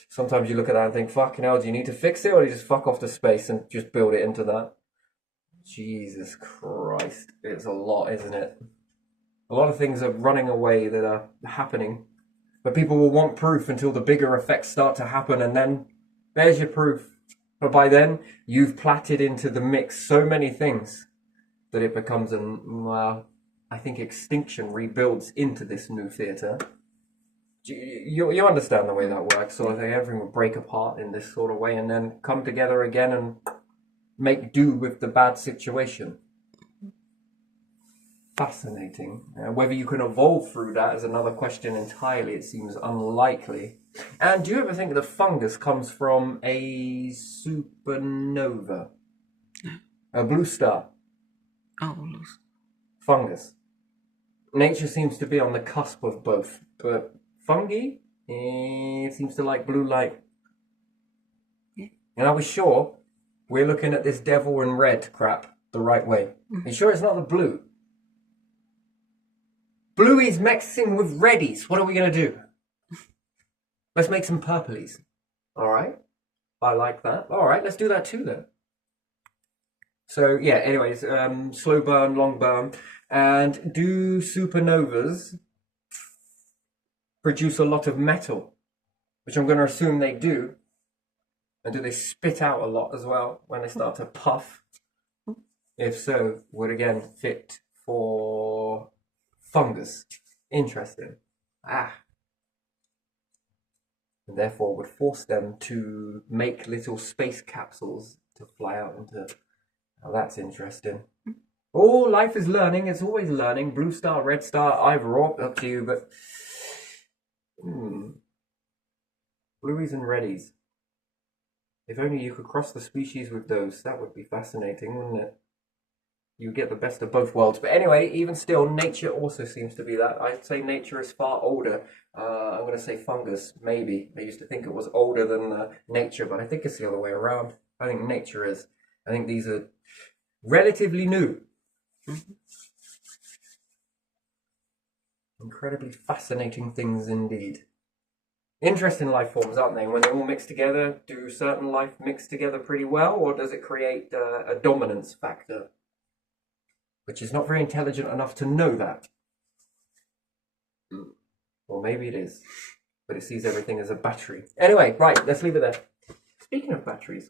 Sometimes you look at that and think, fucking hell, do you need to fix it, or do you just fuck off the space and just build it into that? Jesus Christ, it's a lot, isn't it? A lot of things are running away that are happening, but people will want proof until the bigger effects start to happen, and then there's your proof. But by then, you've platted into the mix so many things that it becomes I think extinction rebuilds into this new theatre. You understand the way that works, sort of thing. Everything will break apart in this sort of way and then come together again and make do with the bad situation. Fascinating. Whether you can evolve through that is another question entirely. It seems unlikely. And do you ever think that fungus comes from a supernova? A blue star? Oh, Fungus. Nature seems to be on the cusp of both, but fungi, it seems to like blue light. Yeah. And are we sure we're looking at this devil in red crap the right way? Are you sure it's not the blue? Blueies mixing with reddies. What are we going to do? Let's make some purplies. All right. I like that. All right, let's do that too then. So, yeah, anyways, slow burn, long burn. And do supernovas produce a lot of metal? Which I'm going to assume they do. And do they spit out a lot as well when they start to puff? If so, would again fit for fungus. Interesting. And therefore would force them to make little space capsules to fly out into. Now that's interesting. Oh, life is learning. It's always learning. Blue star, red star, either or, up to you. But blueies and reddies. If only you could cross the species with those, that would be fascinating, wouldn't it? You get the best of both worlds. But anyway, even still, nature also seems to be that. I'd say nature is far older. I'm going to say fungus, maybe. I used to think it was older than nature, but I think it's the other way around. I think nature is. I think these are relatively new. Incredibly fascinating things indeed. Interesting life forms, aren't they? When they all mix together, do certain life mix together pretty well, or does it create a dominance factor? Which is not very intelligent enough to know that. Or maybe it is. But it sees everything as a battery. Anyway, right, let's leave it there. Speaking of batteries,